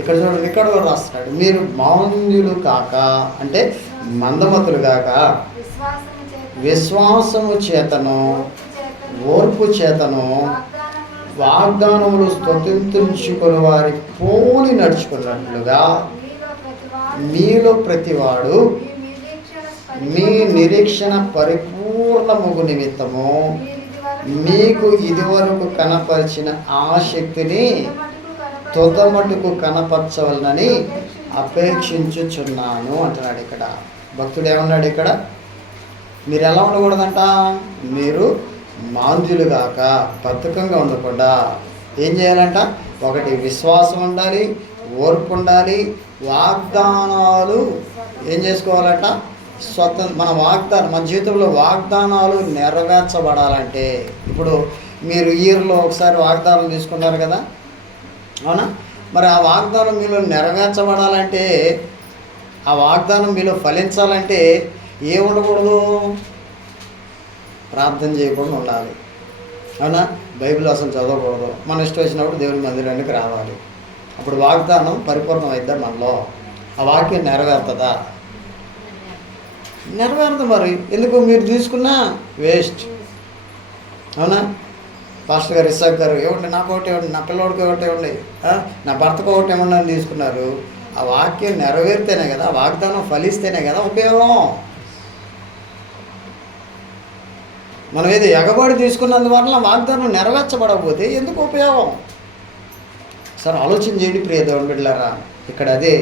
ఇక్కడ చూడండి, ఇక్కడ కూడా రాస్తున్నాడు. మీరు మాంద్యులు కాక అంటే మందమతులు కాక, విశ్వాసము చేతను ఓర్పు చేతను వాగ్దానములు స్తుతించుకుని వారి పోలి నడుచుకున్నట్లుగా మీలో ప్రతివాడు మీ నిరీక్షణ పరిపూర్ణముగు నిమిత్తము మీకు ఇదివరకు కనపరిచిన ఆసక్తిని తొదమటుకు కనపరచవలనని అపేక్షించుచున్నాను అంటున్నాడు. ఇక్కడ భక్తుడు ఏమన్నాడు? ఇక్కడ మీరు ఎలా ఉండకూడదంట? మీరు మాంద్యులు కాక, బద్ధకంగా ఉండకుండా ఏం చేయాలంట? ఒకటి విశ్వాసం ఉండాలి, ఓర్పు ఉండాలి, వాగ్దానాలు ఏం చేసుకోవాలంట? మన వాగ్దానం, మన జీవితంలో వాగ్దానాలు నెరవేర్చబడాలంటే, ఇప్పుడు మీరు ఇయర్లో ఒకసారి వాగ్దానం తీసుకున్నారు కదా, అవునా? మరి ఆ వాగ్దానం మీలో నెరవేర్చబడాలంటే, ఆ వాగ్దానం మీలో ఫలించాలంటే ఏ ఉండకూడదు? ప్రార్థన చేయకుండా ఉండాలి, అవునా? బైబిల్ అసలు చదవకూడదు. మన ఇష్టం వచ్చినప్పుడు దేవుని మందిరానికి రావాలి. అప్పుడు వాగ్దానం పరిపూర్ణం అవుతుందా మనలో? ఆ వాక్యం నెరవేరుతుందా? నెరవేరదు. మరి ఎందుకు? మీరు తీసుకున్నా వేస్ట్, అవునా? పాస్టర్ గారు, ఇస్సాక్ గారు, ఇవ్వండి నాకు ఒకటి ఇవ్వండి, నా పిల్లవాడికి ఒకటి ఇవ్వండి, నా భర్తకు ఒకటి ఇవ్వండి అని తీసుకున్నారు. ఆ వాక్యం నెరవేరితేనే కదా, వాగ్దానం ఫలిస్తేనే కదా ఉపయోగం. మనం ఏదో ఎగబడి తీసుకున్నందువల్ల వాగ్దానం నెరవేర్చబడకపోతే ఎందుకు ఉపయోగం? సార్ ఆలోచన చేయండి ప్రియ దేవుని బిడ్డలారా. ఇక్కడ అదే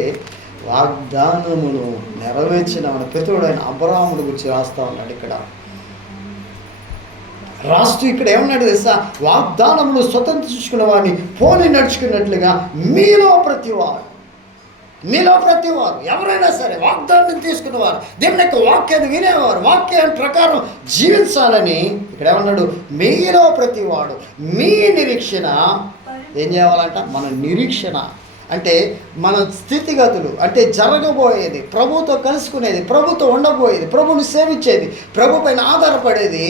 వాగ్దానమును నెరవేర్చిన పితరుడైన అబ్రహాముడు గురించి రాస్తా ఉన్నాడు. ఇక్కడ రాస్తూ ఇక్కడ ఏమన్నాడు తెలుసా? వాగ్దానమును స్వతంత్రించుకున్న వారిని పోని నడుచుకున్నట్లుగా మీలో ప్రతివారు ఎవరైనా సరే వాగ్దానం తీసుకున్నవారు, దేవుని యొక్క వాక్యాన్ని వినేవారు, వాక్యాన్ని ప్రకారం జీవించాలని ఇక్కడ ఏమన్నాడు? మీలో ప్రతివాడు మీ నిరీక్షణ ఏం చేయాలంట? మన నిరీక్షణ అంటే మన స్థితిగతులు, అంటే జరగబోయేది, ప్రభుతో కలుసుకునేది, ప్రభుతో ఉండబోయేది, ప్రభుని సేవించేది, ప్రభు పైన ఆధారపడేది,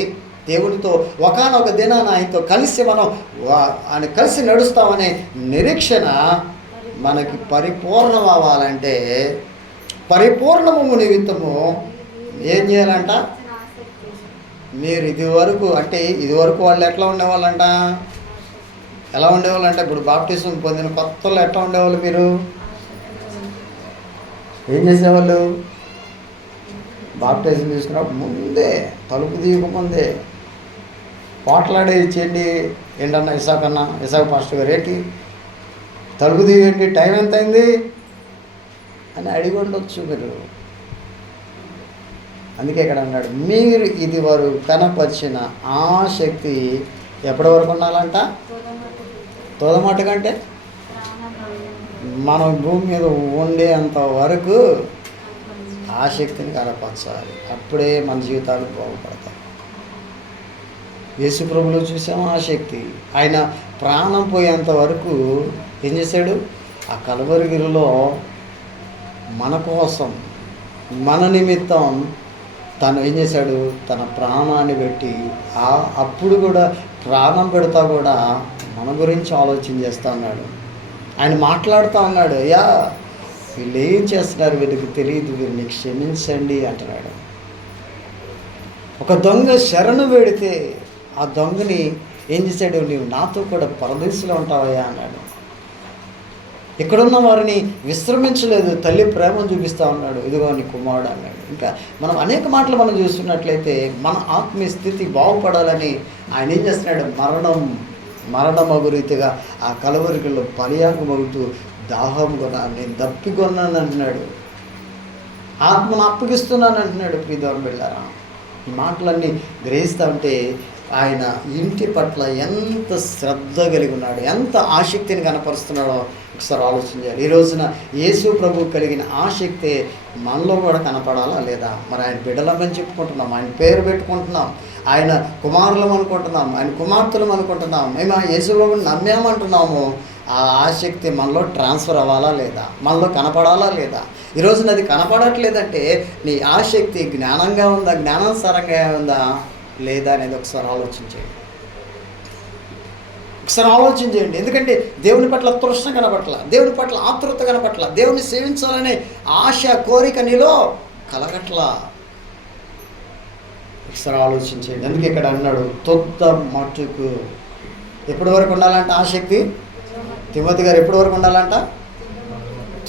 దేవునితో ఒకానొక దినాన ఆయనతో కలిసి మనం ఆయన కలిసి నడుస్తామనే నిరీక్షణ మనకి పరిపూర్ణం అవ్వాలంటే, పరిపూర్ణము నిమిత్తము ఏం చేయాలంట? మీరు ఇదివరకు వాళ్ళు ఎట్లా ఉండేవాళ్ళంట? ఎలా ఉండేవాళ్ళంటే, ఇప్పుడు బాప్టిజం పొందిన కొత్తలో ఎట్లా ఉండేవాళ్ళు? మీరు ఏం చేసేవాళ్ళు? బాప్టిజం తీసుకున్నప్పుడు ముందే తలుపు తీయకముందే పోట్లాడే ఇచ్చేయండి. ఏంటన్నా ఇసాక్ పాస్టర్ గారు, ఏంటి తలుపు తీయండి, టైం ఎంత అయింది అని అడిగి ఉండొచ్చు మీరు. అందుకే ఇక్కడ అన్నాడు, మీరు ఇది వారు కనపరిచిన ఆసక్తి ఎప్పటి వరకు ఉండాలంట? తోదమాట కంటే మనం భూమి మీద ఉండేంత వరకు ఆసక్తిని కనపరచాలి. అప్పుడే మన జీవితాలు బాగుపడతాయి. యేసు ప్రభులో చూసాము ఆసక్తి. ఆయన ప్రాణం పోయేంత వరకు ఏం చేశాడు? ఆ కలవరిగిరిలో మన కోసం, మన నిమిత్తం తను ఏం చేశాడు? తన ప్రాణాన్ని పెట్టి అప్పుడు కూడా ప్రాణం పెడతా కూడా మన గురించి ఆలోచన చేస్తూ ఉన్నాడు. ఆయన మాట్లాడుతూ ఉన్నాడు, అయ్యా వీళ్ళు ఏం చేస్తున్నారు, వీళ్ళకి తెలియదు, వీరిని క్షమించండి అంటున్నాడు. ఒక దొంగ శరణు వేడితే ఆ దొంగని ఏం చేశాడు? నీవు నాతో కూడా పరదేశంలో ఉంటావయ్యా అన్నాడు. ఇక్కడున్న వారిని విశ్రమించలేదు, తల్లి ప్రేమను చూపిస్తూ ఉన్నాడు, ఇదిగో నీ కుమారుడు అన్నాడు. ఇంకా మనం అనేక మాటలు మనం చూస్తున్నట్లయితే మన ఆత్మీయ స్థితి బాగుపడాలని ఆయన ఏం చేస్తున్నాడు? మరణమగు రీతిగా ఆ కలవరికల్లో బలియాగమవుతూ దాహం కొన్నాను, నేను దప్పికొన్నాను అంటున్నాడు, ఆత్మను అప్పగిస్తున్నాను అంటున్నాడు. ప్రియదేవుని బిడ్డలారా, ఈ మాటలన్నీ గ్రహిస్తూ ఉంటే ఆయన ఇంటి పట్ల ఎంత శ్రద్ధ కలిగి ఉన్నాడు, ఎంత ఆసక్తిని కనపరుస్తున్నాడో ఒకసారి ఆలోచన చేయాలి. ఈ రోజున యేసు ప్రభు కలిగిన ఆసక్తి మనలో కూడా కనపడాలా లేదా? మరి ఆయన బిడ్డలమని చెప్పుకుంటున్నాం, ఆయన పేరు పెట్టుకుంటున్నాం, ఆయన కుమారులం అనుకుంటున్నాం, ఆయన కుమార్తెలం అనుకుంటున్నాం, మేము ఆ యేసు ప్రభుని నమ్మామంటున్నాము. ఆ ఆసక్తి మనలో ట్రాన్స్ఫర్ అవ్వాలా లేదా? మనలో కనపడాలా లేదా? ఈ రోజున అది కనపడట్లేదంటే నీ ఆసక్తి జ్ఞానంగా ఉందా, జ్ఞానానుసారంగా ఉందా లేదా అనేది ఒకసారి ఆలోచించేయండి. ఎందుకంటే దేవుని పట్ల తృష్ణ కనపట్ల, దేవుని పట్ల ఆతృత కనపట్ల, దేవుని సేవించాలనే ఆశ, కోరిక నీలో కలగట్లా. ఒకసారి ఆలోచించేయండి. అందుకే ఇక్కడ అన్నాడు, తొద్ద మట్టుకు ఎప్పటి వరకు ఉండాలంట ఆసక్తి? తిమోతి గారు ఎప్పటి వరకు ఉండాలంట?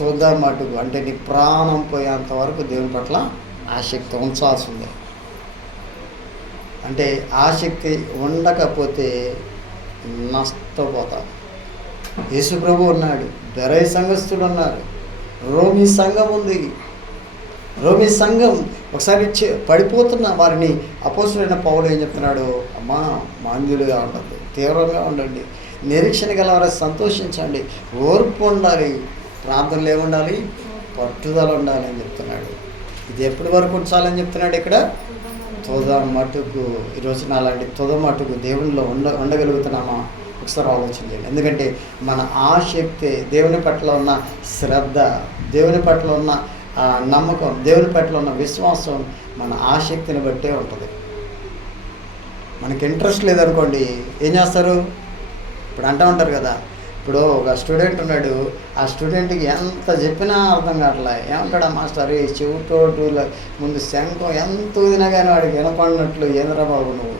తొద్ద మట్టుకు అంటే నీ ప్రాణం పోయేంత వరకు దేవుని పట్ల ఆసక్తి ఉంచాల్సిందే. అంటే ఆసక్తి ఉండకపోతే నష్టపోతాం. యేసు ప్రభు ఉన్నాడు, బెరై సంఘస్థులు ఉన్నారు, రోమి సంఘం ఉంది. రోమి సంఘం ఒకసారి పడిపోతున్న వారిని అపోస్తులైన పౌలు ఏం చెప్తున్నాడు? అమ్మా, మాంద్యులుగా ఉండదు, తీవ్రంగా ఉండండి, నిరీక్షణ గలవారు సంతోషించండి, ఓర్పు ఉండాలి, ప్రార్థనలు ఏముండాలి? పట్టుదల ఉండాలి అని చెప్తున్నాడు. ఇది ఎప్పటి వరకు ఉంచాలని చెప్తున్నాడు ఇక్కడ? తొద మటుకు. ఈరోజు అలాంటి తొద మటుకు దేవునిలో ఉండగలుగుతున్నామా? ఒకసారి ఆలోచన చేయండి. ఎందుకంటే మన ఆసక్తి, దేవుని పట్ల ఉన్న శ్రద్ధ, దేవుని పట్ల ఉన్న నమ్మకం, దేవుని పట్ల ఉన్న విశ్వాసం మన ఆసక్తిని బట్టే ఉంటుంది. మనకి ఇంట్రెస్ట్ లేదనుకోండి, ఏం చేస్తారు? ఇప్పుడు అంటూ ఉంటారు కదా, ఇప్పుడు ఒక స్టూడెంట్ ఉన్నాడు, ఆ స్టూడెంట్కి ఎంత చెప్పినా అర్థం కావట్లే. ఏమంటాడు మాస్టర్, చెవిటోటు ముందు శంఖం ఎంత ఊదినా కానీ వాడికి వినపడినట్లు, ఏంద్రా బాబు నువ్వు,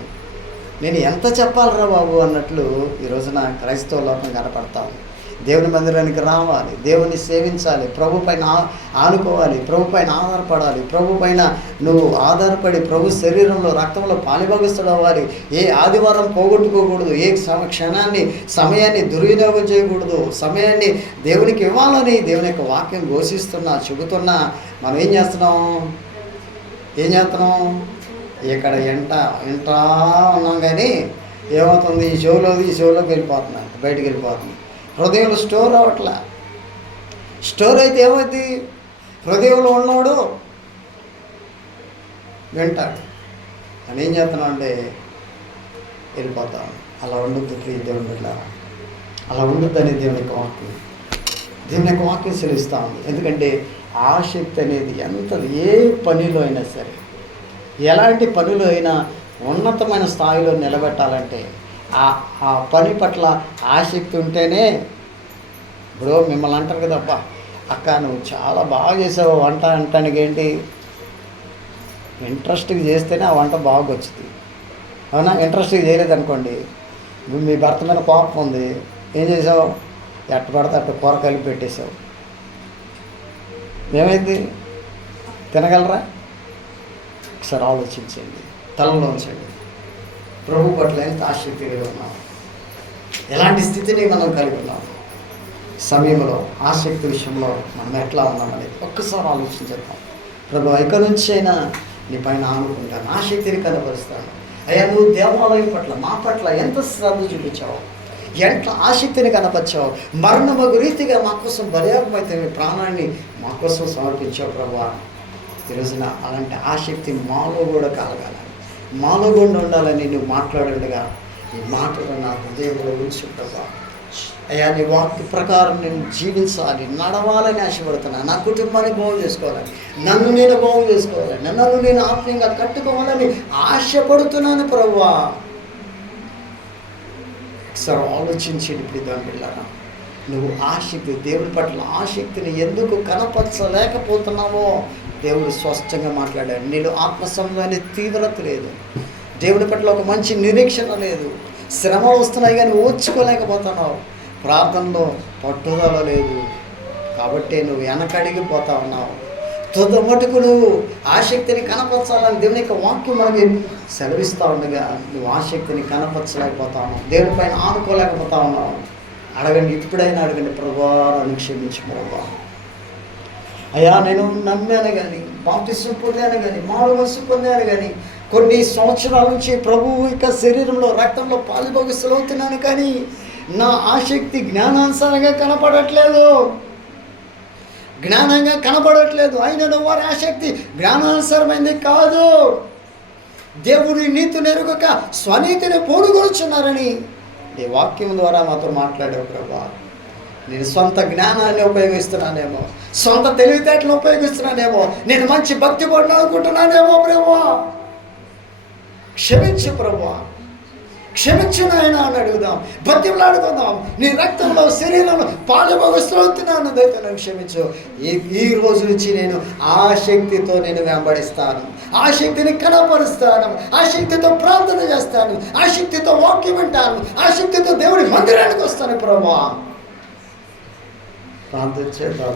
నేను ఎంత చెప్పాలరా బాబు అన్నట్లు ఈ రోజున క్రైస్తవ లోకం కనపడతాం. దేవుని మందిరానికి రావాలి, దేవుని సేవించాలి, ప్రభు పైన ఆనుకోవాలి, ప్రభు పైన ఆధారపడాలి, ప్రభు పైన నువ్వు ఆధారపడి ప్రభు శరీరంలో రక్తంలో పాలిభాగస్తుడు అవ్వాలి. ఏ ఆదివారం పోగొట్టుకోకూడదు, ఏ సమయాన్ని దుర్వినియోగం చేయకూడదు. సమయాన్ని దేవునికి ఇవ్వాలని దేవుని యొక్క వాక్యం ఘోషిస్తున్నా చెబుతున్నా మనం ఏం చేస్తున్నాం? ఇక్కడ వింటా ఉన్నాం కానీ ఏమవుతుంది? ఈ చెవులోకి వెళ్ళిపోతున్నాయి, బయటికి వెళ్ళిపోతుంది. హృదయంలో స్టోర్ అవ్వట్లా. స్టోర్ అయితే ఏమవుతుంది? హృదయంలో ఉన్నవాడు వింటాడు. అని ఏం చేస్తున్నాం అంటే వెళ్ళిపోతాం. అలా ఉండొద్దు ప్రియ దేవుని బిడ్డ, అలా ఉండొద్దని దేవుని యొక్క వాక్యం సెలవిస్తూ ఉంది. ఎందుకంటే ఆసక్తి అనేది ఏ పనిలో అయినా సరే, ఎలాంటి పనిలో అయినా ఉన్నతమైన స్థాయిలో నిలబెట్టాలంటే ఆ పని పట్ల ఆసక్తి ఉంటేనే. ఇప్పుడు మిమ్మల్ని అంటారు కదా, అబ్బా అక్క నువ్వు చాలా బాగా చేసావు వంట అంటానికి ఏంటి? ఇంట్రెస్ట్గా చేస్తేనే ఆ వంట బాగా వచ్చింది. అవునా? ఇంట్రెస్ట్గా చేయలేదనుకోండి, మీ భర్త మీద కోపం ఉంది, ఏం చేసావు? ఎట్ట పడితే అట్ట కూర కలిపి పెట్టేసావు. ఏమైంది? తినగలరా? ఒకసారి ఆలోచించండి, తలలో ఉంచండి. ప్రభు పట్ల ఎంత ఆసక్తి కలిగి ఉన్నాం, ఎలాంటి స్థితిని మనం కలిగి ఉన్నాం, సమయంలో ఆసక్తి విషయంలో మనం ఎట్లా ఉన్నామని ఒక్కసారి ఆలోచించేద్దాం. ప్రభు ఇక నుంచి అయినా నీ పైన ఆనుకుంటాను, ఆసక్తిని కనపరుస్తాను. అయ్యా నువ్వు దేవాలయం పట్ల మా పట్ల ఎంత శ్రద్ధ చూపించావు, ఎంత ఆసక్తిని కనపరిచావు. మరణమగు రీతిగా మా కోసం బలియాగమైతే నీ ప్రాణాన్ని మా కోసం సమర్పించావు ప్రభువా. ఈరోజున అలాంటి ఆసక్తి మాలో కూడా కలగాలి, మాలో కూడా ఉండాలని నువ్వు మాట్లాడగా ఈ మాటలు నా హృదయంలో ఉంచు ప్రభువా. అయ్యా నీ వాక్య ప్రకారం నేను జీవించాలి, నడవాలని ఆశపడుతున్నా. నా కుటుంబాన్ని బాగు చేసుకోవాలని, నన్ను నేను బాగు చేసుకోవాలని, నన్ను నేను ఆత్మీయంగా కట్టుకోవాలని ఆశపడుతున్నాను ప్రభువా. ఒకసారి ఆలోచించండి ప్రియమైన పిల్లరా, నువ్వు ఆసక్తి, దేవుడి పట్ల ఆసక్తిని ఎందుకు కనపరచలేకపోతున్నావో దేవుడు స్పష్టంగా మాట్లాడాడు. నీలో ఆత్మసంబంధమైన తీవ్రత లేదు, దేవుడి పట్ల ఒక మంచి నిరీక్షణ లేదు, శ్రమలు వస్తున్నాయి కానీ ఓర్చుకోలేకపోతున్నావు, ప్రార్థనలో పట్టుదల లేదు, కాబట్టి నువ్వు వెనకడిగిపోతా ఉన్నావు. తుద మటుకు నువ్వు ఆసక్తిని కనపరచాలని దేవుని యొక్క వాక్యం మనకి సెలవిస్తూ ఉండగా నువ్వు ఆసక్తిని కనపరచలేకపోతా ఉన్నావు, దేవుడి పైన ఆనుకోలేకపోతా ఉన్నావు. అడగండి, ఇప్పుడైనా అడగండి, ప్రభువా నన్ను క్షమించు ప్రభువా. అయ్యా నేను నమ్మాను కానీ, బాప్తిస్మం పొందాను కానీ, మారు మనసు పొందాను కానీ, కొన్ని సంవత్సరాల నుంచి ప్రభువు యొక్క శరీరంలో రక్తంలో పాలుభాగస్తులు అవుతున్నాను కానీ నా ఆసక్తి జ్ఞానానుసారంగా కనపడట్లేదు. అయినను వారి ఆసక్తి జ్ఞానానుసారమైంది కాదు, దేవుని నీతి నెరుగక స్వనీతిని పోడుకొనుచున్నారని నీ వాక్యం ద్వారా మాతో మాట్లాడావు ప్రభా. నేను సొంత జ్ఞానాన్ని ఉపయోగిస్తున్నానేమో, సొంత తెలివితేటలను ఉపయోగిస్తున్నానేమో, నేను మంచి భక్తి పడిన అనుకుంటున్నానేమో ప్రభా. క్షమించు ప్రభా, క్షమించు నాయన అని అడుగుదాం, బతిమలాడుకుందాం. నీ రక్తంలో శరీరంలో పాలుభాగస్తులవుతున్నాను, దయతో నన్ను క్షమించు. ఈ రోజు నుంచి నేను ఆసక్తితో నేను వెంబడిస్తాను, ఆసక్తిని కనపరుస్తాను, ఆసక్తితో ప్రార్థన చేస్తాను, ఆసక్తితో వాక్యం వింటాను, ఆసక్తితో దేవుడి మందిరానికి వస్తాను ప్రభా. ప్రార్థించేద్దాం.